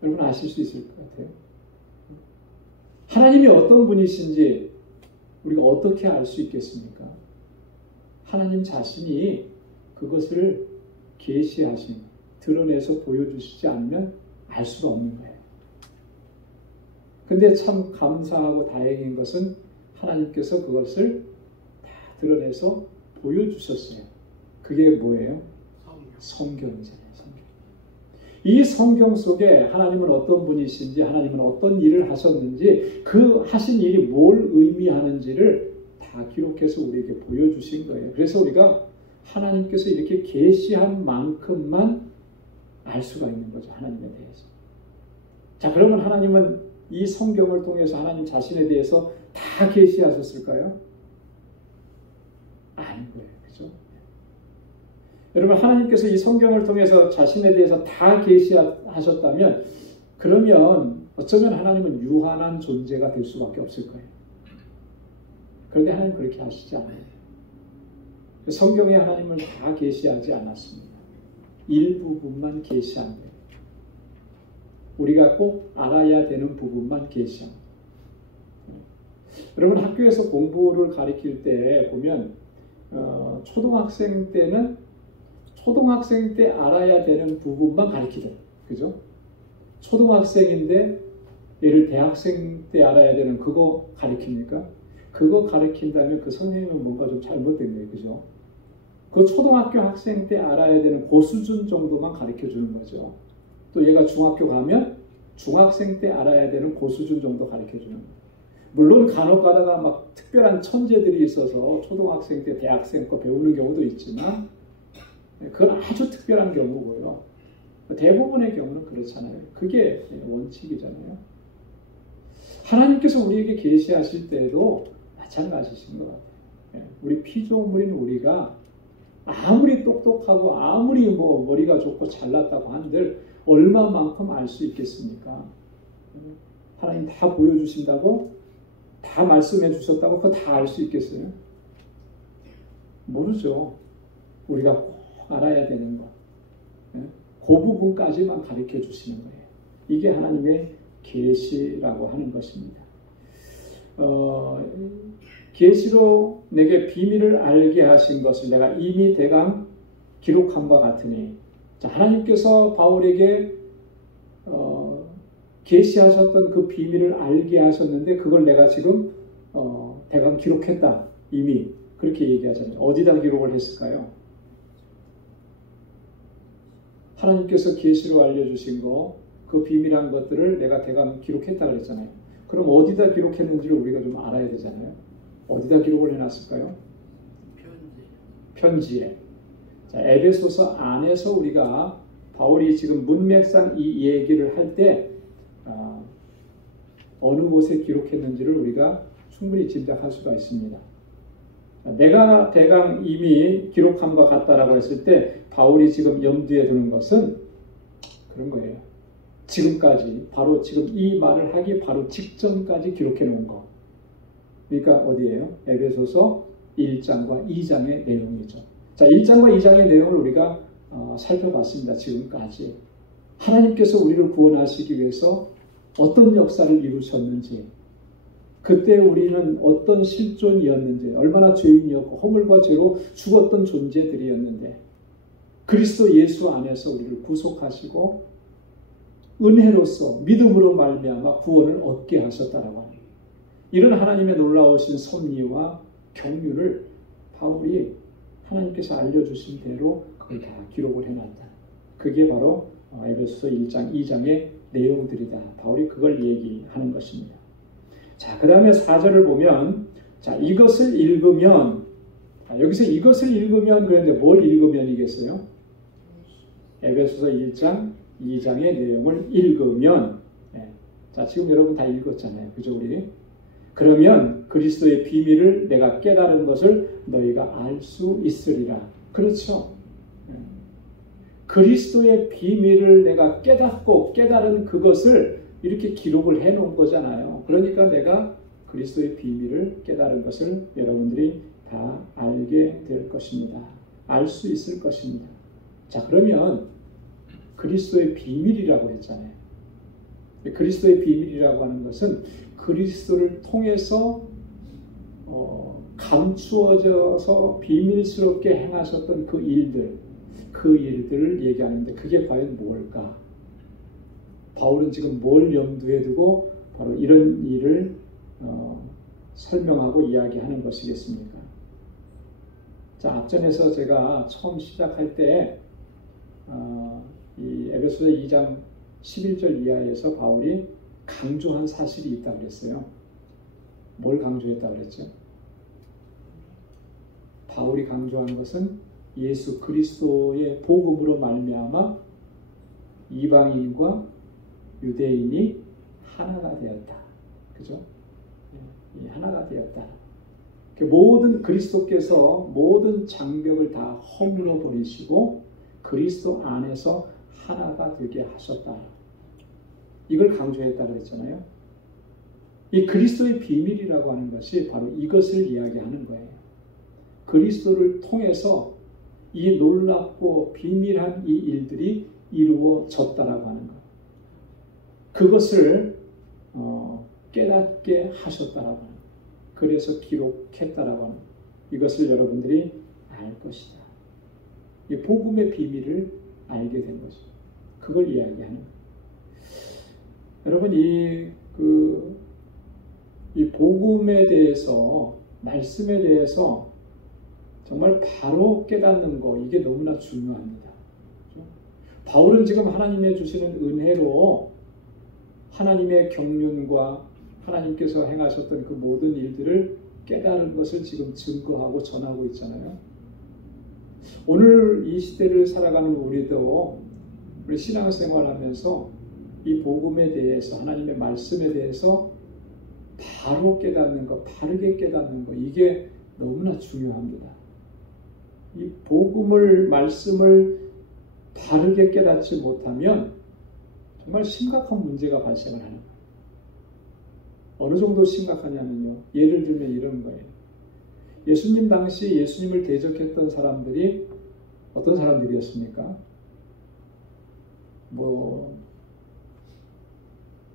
여러분 아실 수 있을 것 같아요. 하나님이 어떤 분이신지 우리가 어떻게 알 수 있겠습니까? 하나님 자신이 그것을 계시하신, 드러내서 보여주시지 않으면 알 수가 없는 거예요. 근데 참 감사하고 다행인 것은 하나님께서 그것을 다 드러내서 보여주셨어요. 그게 뭐예요? 성경이잖아요. 성경. 이 성경 속에 하나님은 어떤 분이신지, 하나님은 어떤 일을 하셨는지, 그 하신 일이 뭘 의미하는지를 다 기록해서 우리에게 보여주신 거예요. 그래서 우리가 하나님께서 이렇게 계시한 만큼만 알 수가 있는 거죠. 하나님에 대해서. 자, 그러면 하나님은 이 성경을 통해서 하나님 자신에 대해서 다 계시하셨을까요? 아닌 거예요. 그죠? 여러분, 하나님께서 이 성경을 통해서 자신에 대해서 다 계시하셨다면 그러면 어쩌면 하나님은 유한한 존재가 될 수밖에 없을 거예요. 그런데 하나님 그렇게 하시지 않아요. 성경에 하나님을 다 계시하지 않았습니다. 일부분만 계시한 거예요. 우리가 꼭 알아야 되는 부분만 계시한 거예요. 여러분, 학교에서 공부를 가르칠 때 보면 초등학생 때는 초등학생 때 알아야 되는 부분만 가르치죠. 그죠? 초등학생인데 얘를 대학생 때 알아야 되는 그거 가르칩니까? 그거 가르친다면 그 선생님은 뭔가 좀 잘못된 거예요. 그죠? 그 초등학교 학생 때 알아야 되는 그 수준 정도만 가르쳐 주는 거죠. 또 얘가 중학교 가면 중학생 때 알아야 되는 그 수준 정도 가르쳐 주는 거예요. 물론 간혹 가다가 막 특별한 천재들이 있어서 초등학생 때 대학생 거 배우는 경우도 있지만 그건 아주 특별한 경우고요. 대부분의 경우는 그렇잖아요. 그게 원칙이잖아요. 하나님께서 우리에게 계시하실 때에도 마찬가지신 것 같아요. 우리 피조물인 우리가 아무리 똑똑하고 아무리 뭐 머리가 좋고 잘났다고 한들 얼마만큼 알 수 있겠습니까? 하나님 다 보여주신다고, 다 말씀해 주셨다고 그거 다 알 수 있겠어요? 모르죠. 우리가 꼭 알아야 되는 것. 그 부분까지만 가르쳐 주시는 거예요. 이게 하나님의 계시라고 하는 것입니다. 계시로 내게 비밀을 알게 하신 것을 내가 이미 대강 기록한 바 같으니, 자, 하나님께서 바울에게 계시하셨던 그 비밀을 알게 하셨는데 그걸 내가 지금 대강 기록했다. 이미 그렇게 얘기하잖아요. 어디다 기록을 했을까요? 하나님께서 계시로 알려주신 거, 그 비밀한 것들을 내가 대강 기록했다 그랬잖아요. 그럼 어디다 기록했는지를 우리가 좀 알아야 되잖아요. 어디다 기록을 해놨을까요? 편지에. 자, 에베소서 안에서 우리가 바울이 지금 문맥상 이 얘기를 할 때 어느 곳에 기록했는지를 우리가 충분히 짐작할 수가 있습니다. 내가 대강 이미 기록한 것 같다라고 했을 때 바울이 지금 염두에 두는 것은 그런 거예요. 지금까지, 바로 지금 이 말을 하기 바로 직전까지 기록해 놓은 거. 그러니까 어디예요? 에베소서 1장과 2장의 내용이죠. 자, 1장과 2장의 내용을 우리가 살펴봤습니다. 지금까지. 하나님께서 우리를 구원하시기 위해서 어떤 역사를 이루셨는지, 그때 우리는 어떤 실존이었는지, 얼마나 죄인이었고 허물과 죄로 죽었던 존재들이었는데 그리스도 예수 안에서 우리를 구속하시고 은혜로서 믿음으로 말미암아 구원을 얻게 하셨다라고 합니다. 이런 하나님의 놀라우신 섭리와 경륜을 바울이 하나님께서 알려주신 대로 그걸 다 기록을 해놨다. 그게 바로 에베소서 1장, 2장의 내용들이다. 바울이 그걸 얘기하는 것입니다. 자, 그 다음에 4절을 보면, 자, 이것을 읽으면, 여기서 이것을 읽으면 그런데 뭘 읽으면이겠어요? 에베소서 1장, 2장의 내용을 읽으면, 자, 지금 여러분 다 읽었잖아요. 그죠, 우리? 그러면 그리스도의 비밀을 내가 깨달은 것을 너희가 알 수 있으리라. 그렇죠. 그리스도의 비밀을 내가 깨닫고 깨달은 그것을 이렇게 기록을 해놓은 거잖아요. 그러니까 내가 그리스도의 비밀을 깨달은 것을 여러분들이 다 알게 될 것입니다. 알 수 있을 것입니다. 자, 그러면 그리스도의 비밀이라고 했잖아요. 그리스도의 비밀이라고 하는 것은 그리스도를 통해서 감추어져서 비밀스럽게 행하셨던 그 일들을 얘기하는데 그게 과연 뭘까? 바울은 지금 뭘 염두에 두고 바로 이런 일을 설명하고 이야기하는 것이겠습니까? 자, 앞전에서 제가 처음 시작할 때 이 에베소서 2장 11절 이하에서 바울이 강조한 사실이 있다고 그랬어요. 뭘 강조했다고 그랬죠? 바울이 강조한 것은 예수 그리스도의 복음으로 말미암아 이방인과 유대인이 하나가 되었다. 그죠? 하나가 되었다. 모든 그리스도께서 모든 장벽을 다 허물어 버리시고 그리스도 안에서 하나가 되게 하셨다. 이걸 강조했다고 했잖아요. 이 그리스도의 비밀이라고 하는 것이 바로 이것을 이야기하는 거예요. 그리스도를 통해서 이 놀랍고 비밀한 이 일들이 이루어졌다라고 하는 것. 그것을 깨닫게 하셨다라고 하는 것. 그래서 기록했다라고 하는 것. 이것을 여러분들이 알 것이다. 이 복음의 비밀을 알게 된 것이죠. 그걸 이야기하는 거예요. 여러분, 이 복음에 대해서, 말씀에 대해서 정말 바로 깨닫는 거, 이게 너무나 중요합니다. 그렇죠? 바울은 지금 하나님의 주시는 은혜로 하나님의 경륜과 하나님께서 행하셨던 그 모든 일들을 깨달은 것을 지금 증거하고 전하고 있잖아요. 오늘 이 시대를 살아가는 우리도 우리 신앙생활하면서 이 복음에 대해서, 하나님의 말씀에 대해서 바로 깨닫는 것, 바르게 깨닫는 것, 이게 너무나 중요합니다. 이 복음을, 말씀을 바르게 깨닫지 못하면 정말 심각한 문제가 발생을 하는 거예요. 어느 정도 심각하냐면요. 예를 들면 이런 거예요. 예수님 당시 예수님을 대적했던 사람들이 어떤 사람들이었습니까?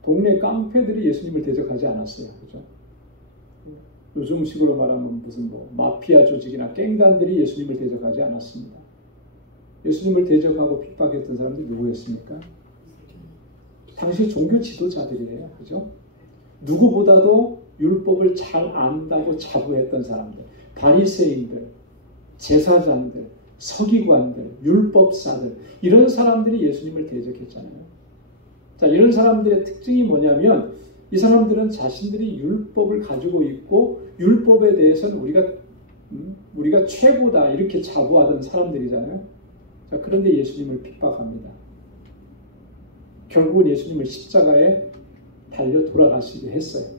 동네 깡패들이 예수님을 대적하지 않았어요. 그죠? 요즘식으로 말하면 무슨 마피아 조직이나 갱단들이 예수님을 대적하지 않았습니다. 예수님을 대적하고 핍박했던 사람들이 누구였습니까? 당시 종교 지도자들이에요. 그죠? 누구보다도 율법을 잘 안다고 자부했던 사람들, 바리새인들, 제사장들, 서기관들, 율법사들, 이런 사람들이 예수님을 대적했잖아요. 자, 이런 사람들의 특징이 뭐냐면 이 사람들은 자신들이 율법을 가지고 있고 율법에 대해서는 우리가 최고다 이렇게 자부하던 사람들이잖아요. 자, 그런데 예수님을 핍박합니다. 결국은 예수님을 십자가에 달려 돌아가시게 했어요.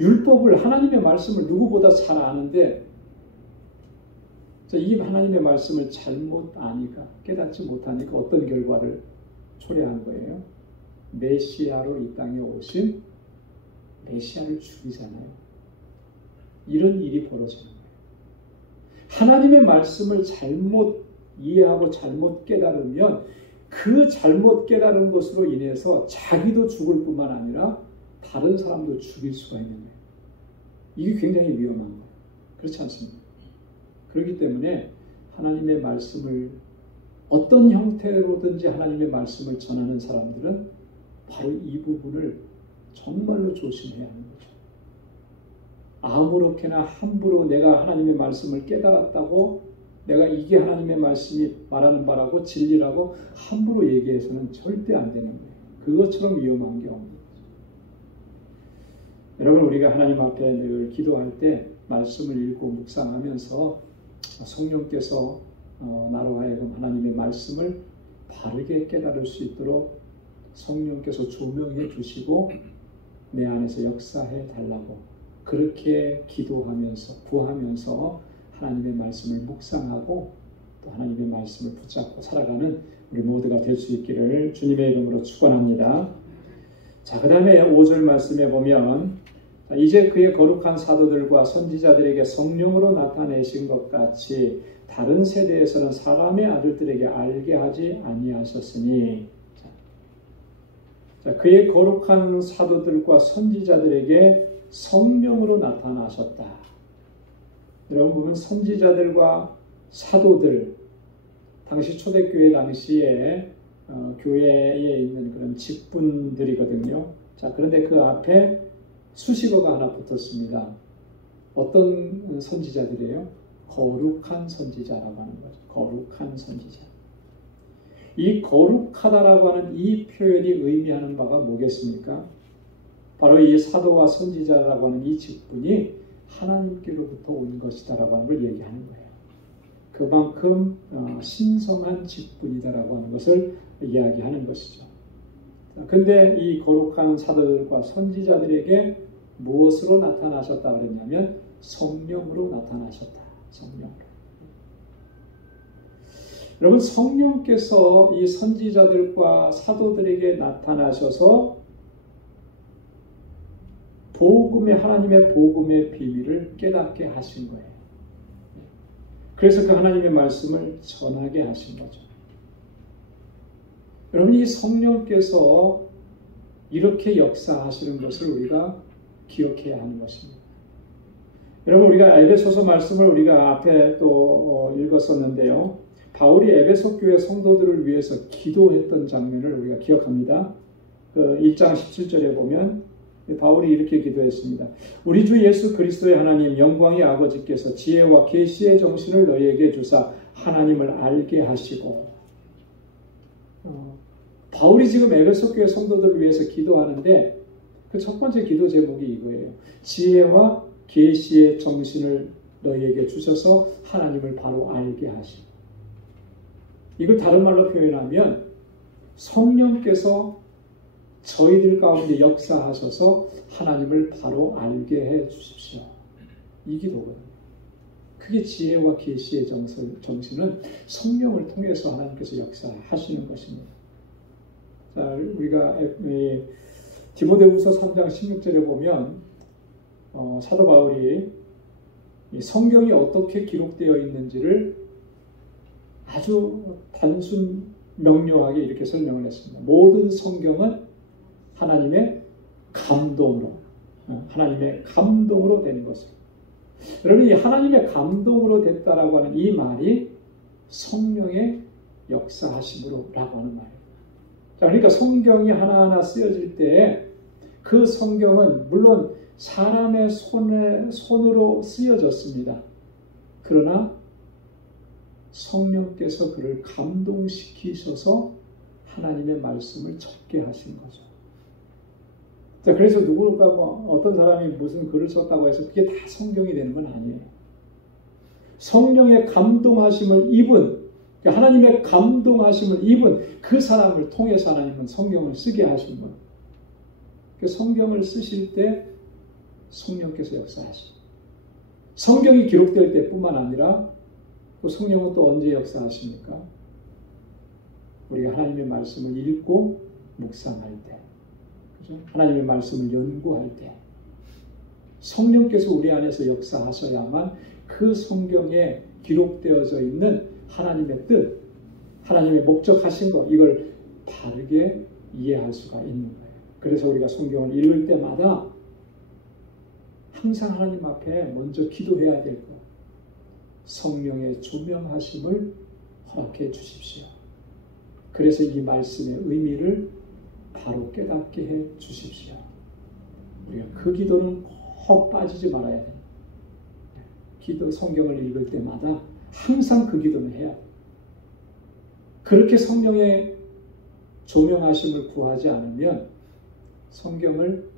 율법을, 하나님의 말씀을 누구보다 잘 아는데 이 하나님의 말씀을 잘못 아니까, 깨닫지 못하니까 어떤 결과를 초래한 거예요? 메시아로 이 땅에 오신 메시아를 죽이잖아요. 이런 일이 벌어지는 거예요. 하나님의 말씀을 잘못 이해하고 잘못 깨달으면 그 잘못 깨달은 것으로 인해서 자기도 죽을 뿐만 아니라 다른 사람도 죽일 수가 있는 거예요. 이게 굉장히 위험한 거예요. 그렇지 않습니까? 그렇기 때문에 하나님의 말씀을 어떤 형태로든지 하나님의 말씀을 전하는 사람들은 바로 이 부분을 정말로 조심해야 하는 거죠. 아무렇게나 함부로 내가 하나님의 말씀을 깨달았다고 내가 이게 하나님의 말씀이 말하는 바라고 진리라고 함부로 얘기해서는 절대 안 되는 거예요. 그것처럼 위험한 게 없는 거죠. 여러분, 우리가 하나님 앞에 늘 기도할 때 말씀을 읽고 묵상하면서 성령께서 나로 하여금 하나님의 말씀을 바르게 깨달을 수 있도록 성령께서 조명해 주시고 내 안에서 역사해 달라고 그렇게 기도하면서 구하면서 하나님의 말씀을 묵상하고 또 하나님의 말씀을 붙잡고 살아가는 우리 모두가 될 수 있기를 주님의 이름으로 축원합니다. 자, 그 다음에 5절 말씀에 보면 이제 그의 거룩한 사도들과 선지자들에게 성령으로 나타내신 것 같이 다른 세대에서는 사람의 아들들에게 알게 하지 아니하셨으니, 자, 그의 거룩한 사도들과 선지자들에게 성령으로 나타나셨다. 여러분 보면 선지자들과 사도들, 당시 초대교회 당시에 교회에 있는 그런 직분들이거든요. 자, 그런데 그 앞에 수식어가 하나 붙었습니다. 어떤 선지자들이에요? 거룩한 선지자라고 하는 거죠. 거룩한 선지자. 이 거룩하다라고 하는 이 표현이 의미하는 바가 뭐겠습니까? 바로 이 사도와 선지자라고 하는 이 직분이 하나님께로부터 온 것이다라고 하는 걸 얘기하는 거예요. 그만큼 신성한 직분이다라고 하는 것을 이야기하는 것이죠. 근데 이 거룩한 사도들과 선지자들에게 무엇으로 나타나셨다 그랬냐면 성령으로 나타나셨다. 성령으로. 여러분, 성령께서 이 선지자들과 사도들에게 나타나셔서 하나님의 복음의 비밀을 깨닫게 하신 거예요. 그래서 그 하나님의 말씀을 전하게 하신 거죠. 여러분, 이 성령께서 이렇게 역사하시는 것을 우리가 기억해야 하는 것입니다. 여러분, 우리가 에베소서 말씀을 우리가 앞에 또 읽었었는데요. 바울이 에베소 교회 성도들을 위해서 기도했던 장면을 우리가 기억합니다. 그 1장 17절에 보면 바울이 이렇게 기도했습니다. 우리 주 예수 그리스도의 하나님 영광의 아버지께서 지혜와 계시의 정신을 너희에게 주사 하나님을 알게 하시고, 바울이 지금 에베소 교회 성도들을 위해서 기도하는데 그 첫 번째 기도 제목이 이거예요. 지혜와 계시의 정신을 너희에게 주셔서 하나님을 바로 알게 하시고, 이걸 다른 말로 표현하면 성령께서 저희들 가운데 역사하셔서 하나님을 바로 알게 해 주십시오. 이 기도거든요. 그게 지혜와 계시의 정신은 성령을 통해서 하나님께서 역사하시는 것입니다. 자, 우리가 디모데후서 3장 16절에 보면 사도 바울이 이 성경이 어떻게 기록되어 있는지를 아주 단순 명료하게 이렇게 설명을 했습니다. 모든 성경은 하나님의 감동으로 된 것을. 여러분, 이 하나님의 감동으로 됐다라고 하는 이 말이 성령의 역사하심으로라고 하는 말이에요. 자, 그러니까 성경이 하나하나 쓰여질 때 그 성경은 물론 사람의 손으로 쓰여졌습니다. 그러나 성령께서 그를 감동시키셔서 하나님의 말씀을 적게 하신 거죠. 자, 그래서 누구가 어떤 사람이 무슨 글을 썼다고 해서 그게 다 성경이 되는 건 아니에요. 성령의 감동하심을 입은, 하나님의 감동하심을 입은 그 사람을 통해서 하나님은 성경을 쓰게 하신 거예요. 성경을 쓰실 때 성령께서 역사하시고, 성경이 기록될 때뿐만 아니라 또 성령은 또 언제 역사하십니까? 우리가 하나님의 말씀을 읽고 묵상할 때, 그죠? 하나님의 말씀을 연구할 때 성령께서 우리 안에서 역사하셔야만 그 성경에 기록되어져 있는 하나님의 뜻, 하나님의 목적하신 것, 이걸 바르게 이해할 수가 있는 거예요. 그래서 우리가 성경을 읽을 때마다 항상 하나님 앞에 먼저 기도해야 될 것, 성령의 조명하심을 허락해 주십시오. 그래서 이 말씀의 의미를 바로 깨닫게 해 주십시오. 우리가 그 기도는 꼭 빠지지 말아야 됩니다. 성경을 읽을 때마다 항상 그 기도는 해야 돼요. 그렇게 성령의 조명하심을 구하지 않으면 성경을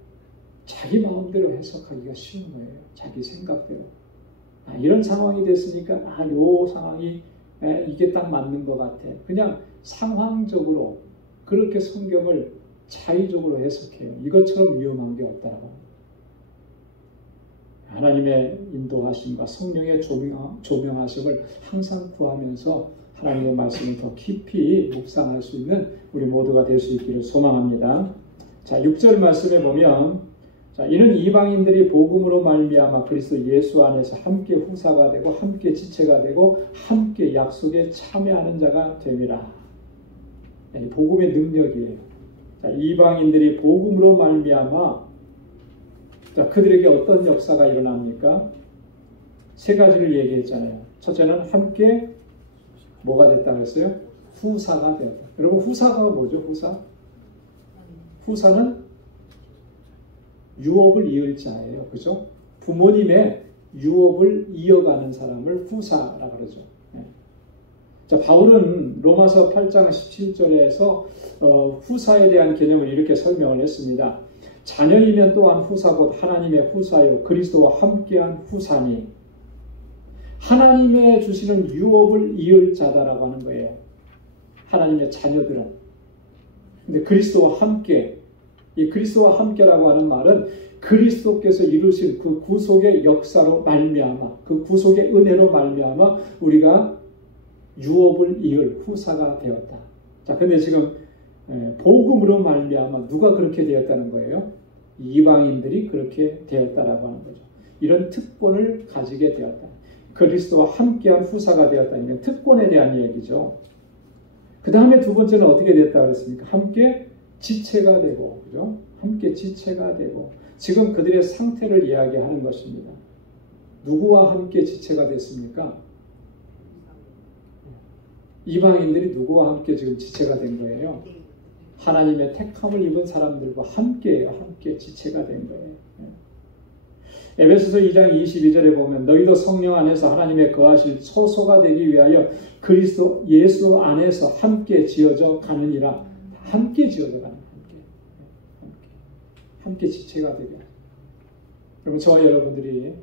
자기 마음대로 해석하기가 쉬운 거예요. 자기 생각대로. 이런 상황이 됐으니까 요 상황이 이게 딱 맞는 것 같아. 그냥 상황적으로 그렇게 성경을 자의적으로 해석해요. 이것처럼 위험한 게 없다라고 합니다. 하나님의 인도하심과 성령의 조명하심을 항상 구하면서 하나님의 말씀을 더 깊이 묵상할 수 있는 우리 모두가 될 수 있기를 소망합니다. 자, 6절 말씀에 보면, 자, 이는 이방인들이 복음으로 말미암아 그리스도 예수 안에서 함께 후사가 되고 함께 지체가 되고 함께 약속에 참여하는 자가 됨이라. 복음의 능력이에요. 자, 이방인들이 복음으로 말미암아, 자, 그들에게 어떤 역사가 일어납니까? 세 가지를 얘기했잖아요. 첫째는 함께 뭐가 됐다고 했어요? 후사가 되었다. 여러분, 후사가 뭐죠? 후사는 유업을 이을 자예요. 그죠? 부모님의 유업을 이어가는 사람을 후사라고 그러죠. 네. 자, 바울은 로마서 8장 17절에서 후사에 대한 개념을 이렇게 설명을 했습니다. 자녀이면 또한 후사 곧 하나님의 후사요 그리스도와 함께한 후사니, 하나님의 주시는 유업을 이을 자다라고 하는 거예요. 하나님의 자녀들은. 근데 그리스도와 함께, 이 그리스도와 함께라고 하는 말은 그리스도께서 이루신 그 구속의 역사로 말미암아, 그 구속의 은혜로 말미암아 우리가 유업을 이을 후사가 되었다. 자, 근데 지금 복음으로 말미암아 누가 그렇게 되었다는 거예요? 이방인들이 그렇게 되었다라고 하는 거죠. 이런 특권을 가지게 되었다. 그리스도와 함께한 후사가 되었다는 건 특권에 대한 얘기죠. 그 다음에 두 번째는 어떻게 됐다고 그랬습니까? 함께 지체가 되고, 그죠? 함께 지체가 되고, 지금 그들의 상태를 이야기하는 것입니다. 누구와 함께 지체가 됐습니까? 이방인들이 누구와 함께 지금 지체가 된 거예요? 하나님의 택함을 입은 사람들과 함께예요. 함께 지체가 된 거예요. 에베소서 2장 22절에 보면 너희도 성령 안에서 하나님의 거하실 소소가 되기 위하여 그리스도 예수 안에서 함께 지어져 가느니라. 함께 지어져 가는, 함께 지체가 되게. 여러분, 저와 여러분들이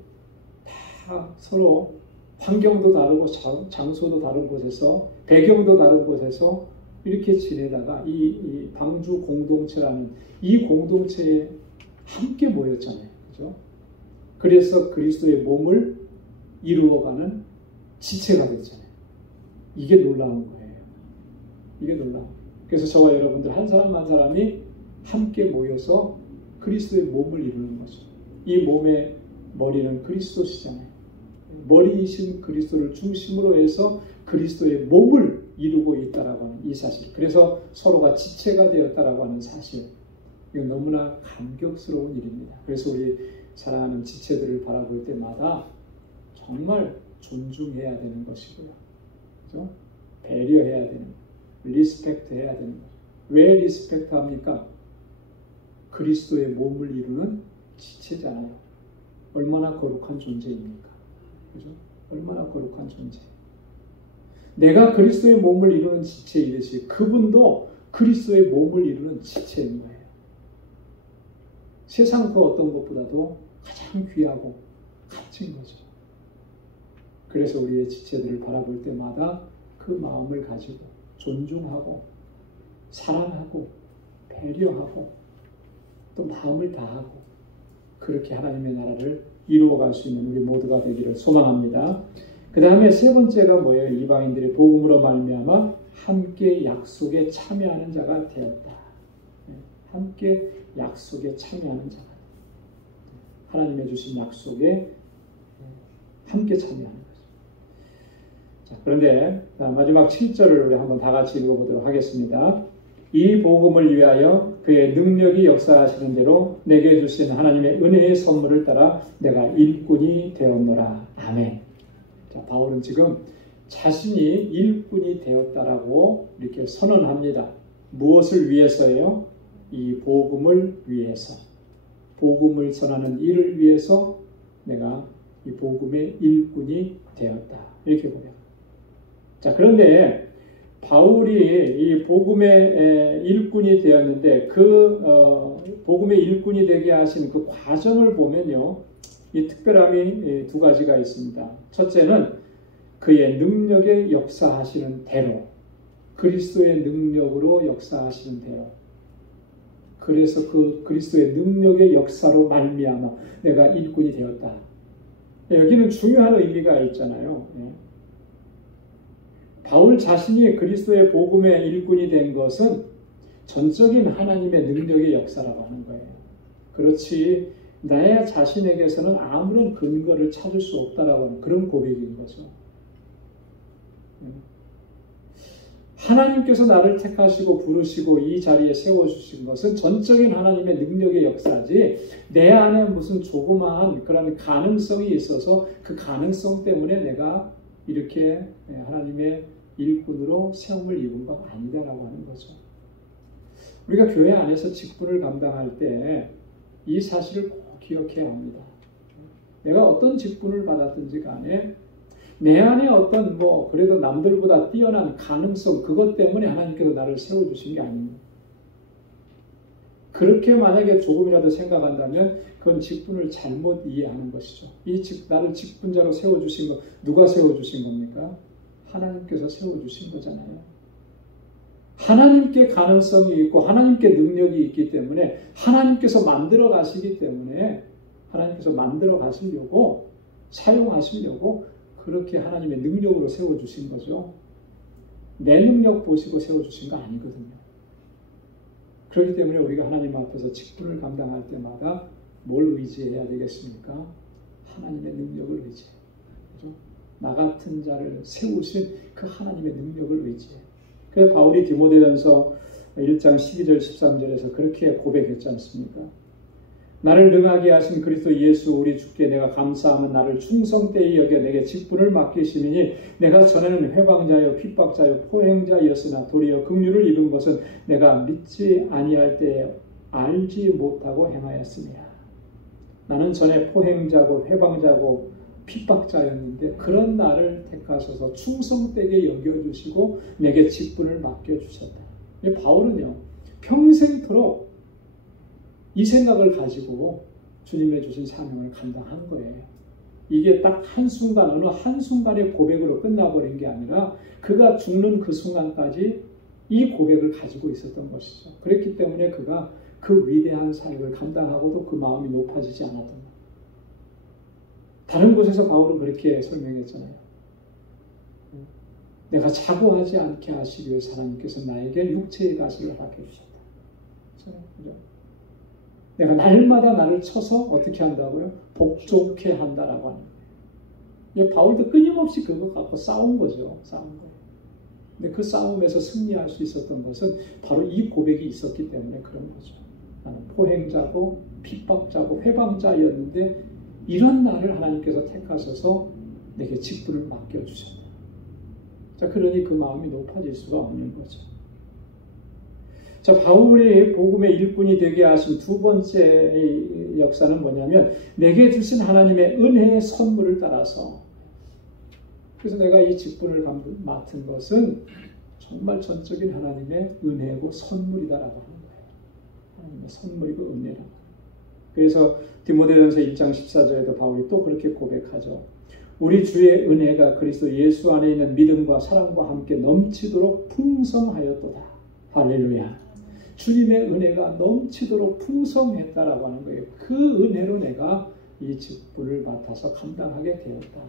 다 서로 환경도 다르고 장소도 다른 곳에서, 배경도 다른 곳에서 이렇게 지내다가 이 방주 공동체라는 이 공동체에 함께 모였잖아요. 그죠? 그래서 그리스도의 몸을 이루어가는 지체가 됐잖아요. 이게 놀라운 거예요. 이게 놀라운 거예요. 그래서 저와 여러분들 한 사람 한 사람이 함께 모여서 그리스도의 몸을 이루는 거죠. 이 몸의 머리는 그리스도시잖아요. 머리이신 그리스도를 중심으로 해서 그리스도의 몸을 이루고 있다라고 하는 이 사실. 그래서 서로가 지체가 되었다라고 하는 사실. 이건 너무나 감격스러운 일입니다. 그래서 우리 사랑하는 지체들을 바라볼 때마다 정말 존중해야 되는 것이고요. 그죠? 배려해야 되는 것. 리스펙트 해야 되는 것. 왜 리스펙트 합니까? 그리스도의 몸을 이루는 지체잖아요. 얼마나 거룩한 존재입니까? 그죠? 얼마나 거룩한 존재. 내가 그리스도의 몸을 이루는 지체이듯이 그분도 그리스도의 몸을 이루는 지체인 거예요. 세상 그 어떤 것보다도 가장 귀하고 값진 거죠. 그래서 우리의 지체들을 바라볼 때마다 그 마음을 가지고 존중하고 사랑하고 배려하고 또 마음을 다하고 그렇게 하나님의 나라를 이루어갈 수 있는 우리 모두가 되기를 소망합니다. 그 다음에 세 번째가 뭐예요? 이방인들의 복음으로 말미암아 함께 약속에 참여하는 자가 되었다. 함께 약속에 참여하는 자가 되었다. 하나님의 주신 약속에 함께 참여하는 거죠. 자, 그런데 마지막 7절을 우리 한번 다 같이 읽어보도록 하겠습니다. 이 복음을 위하여 그의 능력이 역사하시는 대로 내게 주신 하나님의 은혜의 선물을 따라 내가 일꾼이 되었노라. 아멘. 자, 바울은 지금 자신이 일꾼이 되었다라고 이렇게 선언합니다. 무엇을 위해서예요? 이 복음을 위해서. 복음을 전하는 일을 위해서 내가 이 복음의 일꾼이 되었다. 이렇게 고백합니다. 자, 그런데 바울이 이 복음의 일꾼이 되었는데 복음의 일꾼이 되게 하신 그 과정을 보면요. 이 특별함이 두 가지가 있습니다. 첫째는 그의 능력에 역사하시는 대로, 그리스도의 능력으로 역사하시는 대로. 그래서 그 그리스도의 능력의 역사로 말미암아 내가 일꾼이 되었다. 여기는 중요한 의미가 있잖아요. 바울 자신이 그리스도의 복음의 일꾼이 된 것은 전적인 하나님의 능력의 역사라고 하는 거예요. 그렇지 나의 자신에게서는 아무런 근거를 찾을 수 없다라고 하는 그런 고백인 거죠. 하나님께서 나를 택하시고 부르시고 이 자리에 세워주신 것은 전적인 하나님의 능력의 역사지 내 안에 무슨 조그마한 그런 가능성이 있어서 그 가능성 때문에 내가 이렇게 하나님의 일꾼으로 세움을 입은 건 아니다라고 하는 거죠. 우리가 교회 안에서 직분을 감당할 때 이 사실을 꼭 기억해야 합니다. 내가 어떤 직분을 받았든지 간에 내 안에 어떤 그래도 남들보다 뛰어난 가능성 그것 때문에 하나님께서 나를 세워주신 게 아닙니다. 그렇게 만약에 조금이라도 생각한다면 그건 직분을 잘못 이해하는 것이죠. 나를 직분자로 세워주신 거 누가 세워주신 겁니까? 하나님께서 세워주신 거잖아요. 하나님께 가능성이 있고 하나님께 능력이 있기 때문에 하나님께서 만들어 가시기 때문에 하나님께서 만들어 가시려고 사용하시려고 그렇게 하나님의 능력으로 세워주신 거죠. 내 능력 보시고 세워주신 거 아니거든요. 그렇기 때문에 우리가 하나님 앞에서 직분을 감당할 때마다 뭘 의지해야 되겠습니까? 하나님의 능력을 의지해요. 그렇죠? 나 같은 자를 세우신 그 하나님의 능력을 의지해요. 그래서 바울이 디모데전서 1장 12절 13절에서 그렇게 고백했지 않습니까? 나를 능하게 하신 그리스도 예수 우리 주께 내가 감사함은 나를 충성되이 여겨 내게 직분을 맡기시니 내가 전에는 회방자요 핍박자요 포행자였으나 도리어 긍휼을 입은 것은 내가 믿지 아니할 때에 알지 못하고 행하였습니다. 나는 전에 포행자고 회방자고 핍박자였는데 그런 나를 택하셔서 충성되게 여겨주시고 내게 직분을 맡겨주셨다. 바울은요 평생토록 이 생각을 가지고 주님의 주신 사명을 감당한 거예요. 이게 딱 한순간 어느 한순간의 고백으로 끝나버린 게 아니라 그가 죽는 그 순간까지 이 고백을 가지고 있었던 것이죠. 그랬기 때문에 그가 그 위대한 사역을 감당하고도 그 마음이 높아지지 않았던 것. 다른 곳에서 바울은 그렇게 설명했잖아요. 내가 자고하지 않게 하시기 위해서 하나님께서 나에게 육체의 가시를 허락해 주셨다. 그죠? 내가 날마다 나를 쳐서 어떻게 한다고요? 복종케 한다라고 하는 거예요. 바울도 끊임없이 그거 갖고 싸운 거죠. 싸운 거. 근데 그 싸움에서 승리할 수 있었던 것은 바로 이 고백이 있었기 때문에 그런 거죠. 나는 포행자고 핍박자고 회방자였는데 이런 나를 하나님께서 택하셔서 내게 직분을 맡겨주셨다. 자, 그러니 그 마음이 높아질 수가 없는 거죠. 자, 바울이 복음의 일꾼이 되게 하신 두 번째 역사는 뭐냐면 내게 주신 하나님의 은혜의 선물을 따라서, 그래서 내가 이 직분을 맡은 것은 정말 전적인 하나님의 은혜고 선물이다라고 하는 거예요. 하나님의 선물이고 은혜라고. 그래서 디모데전서 1장 14절에도 바울이 또 그렇게 고백하죠. 우리 주의 은혜가 그리스도 예수 안에 있는 믿음과 사랑과 함께 넘치도록 풍성하였도다. 할렐루야. 주님의 은혜가 넘치도록 풍성했다라고 하는 거예요. 그 은혜로 내가 이 직분을 맡아서 감당하게 되었다.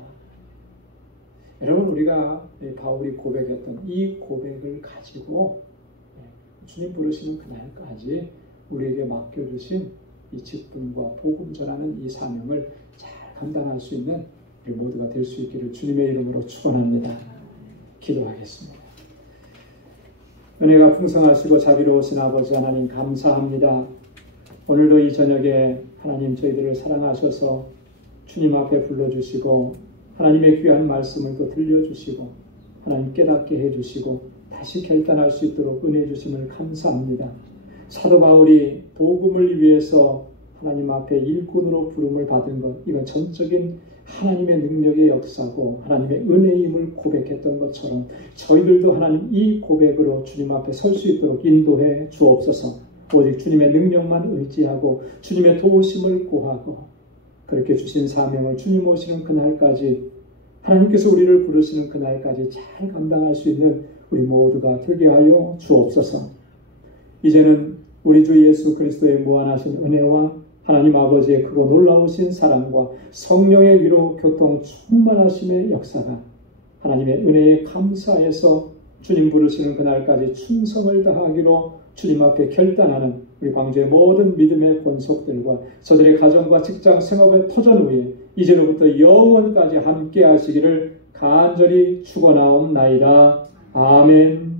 여러분, 우리가 바울이 고백했던 이 고백을 가지고 주님 부르시는 그날까지 우리에게 맡겨주신 이 직분과 복음 전하는 이 사명을 잘 감당할 수 있는 우리 모두가 될 수 있기를 주님의 이름으로 축원합니다. 기도하겠습니다. 은혜가 풍성하시고 자비로우신 아버지 하나님 감사합니다. 오늘도 이 저녁에 하나님 저희들을 사랑하셔서 주님 앞에 불러주시고 하나님의 귀한 말씀을 또 들려주시고 하나님 깨닫게 해주시고 다시 결단할 수 있도록 은혜 주심을 감사합니다. 사도 바울이 복음을 위해서 하나님 앞에 일꾼으로 부름을 받은 것, 이건 전적인 하나님의 능력의 역사고 하나님의 은혜임을 고백했던 것처럼 저희들도 하나님 이 고백으로 주님 앞에 설 수 있도록 인도해 주옵소서. 오직 주님의 능력만 의지하고 주님의 도우심을 구하고 그렇게 주신 사명을 주님 오시는 그날까지, 하나님께서 우리를 부르시는 그날까지 잘 감당할 수 있는 우리 모두가 되게 하여 주옵소서. 이제는 우리 주 예수 그리스도의 무한하신 은혜와 하나님 아버지의 크고 놀라우신 사랑과 성령의 위로 교통 충만하심의 역사가 하나님의 은혜에 감사해서 주님 부르시는 그날까지 충성을 다하기로 주님 앞에 결단하는 우리 방주의 모든 믿음의 권속들과 저들의 가정과 직장 생업의 터전 위에 이제로부터 영원까지 함께 하시기를 간절히 축원하옵나이다. 아멘.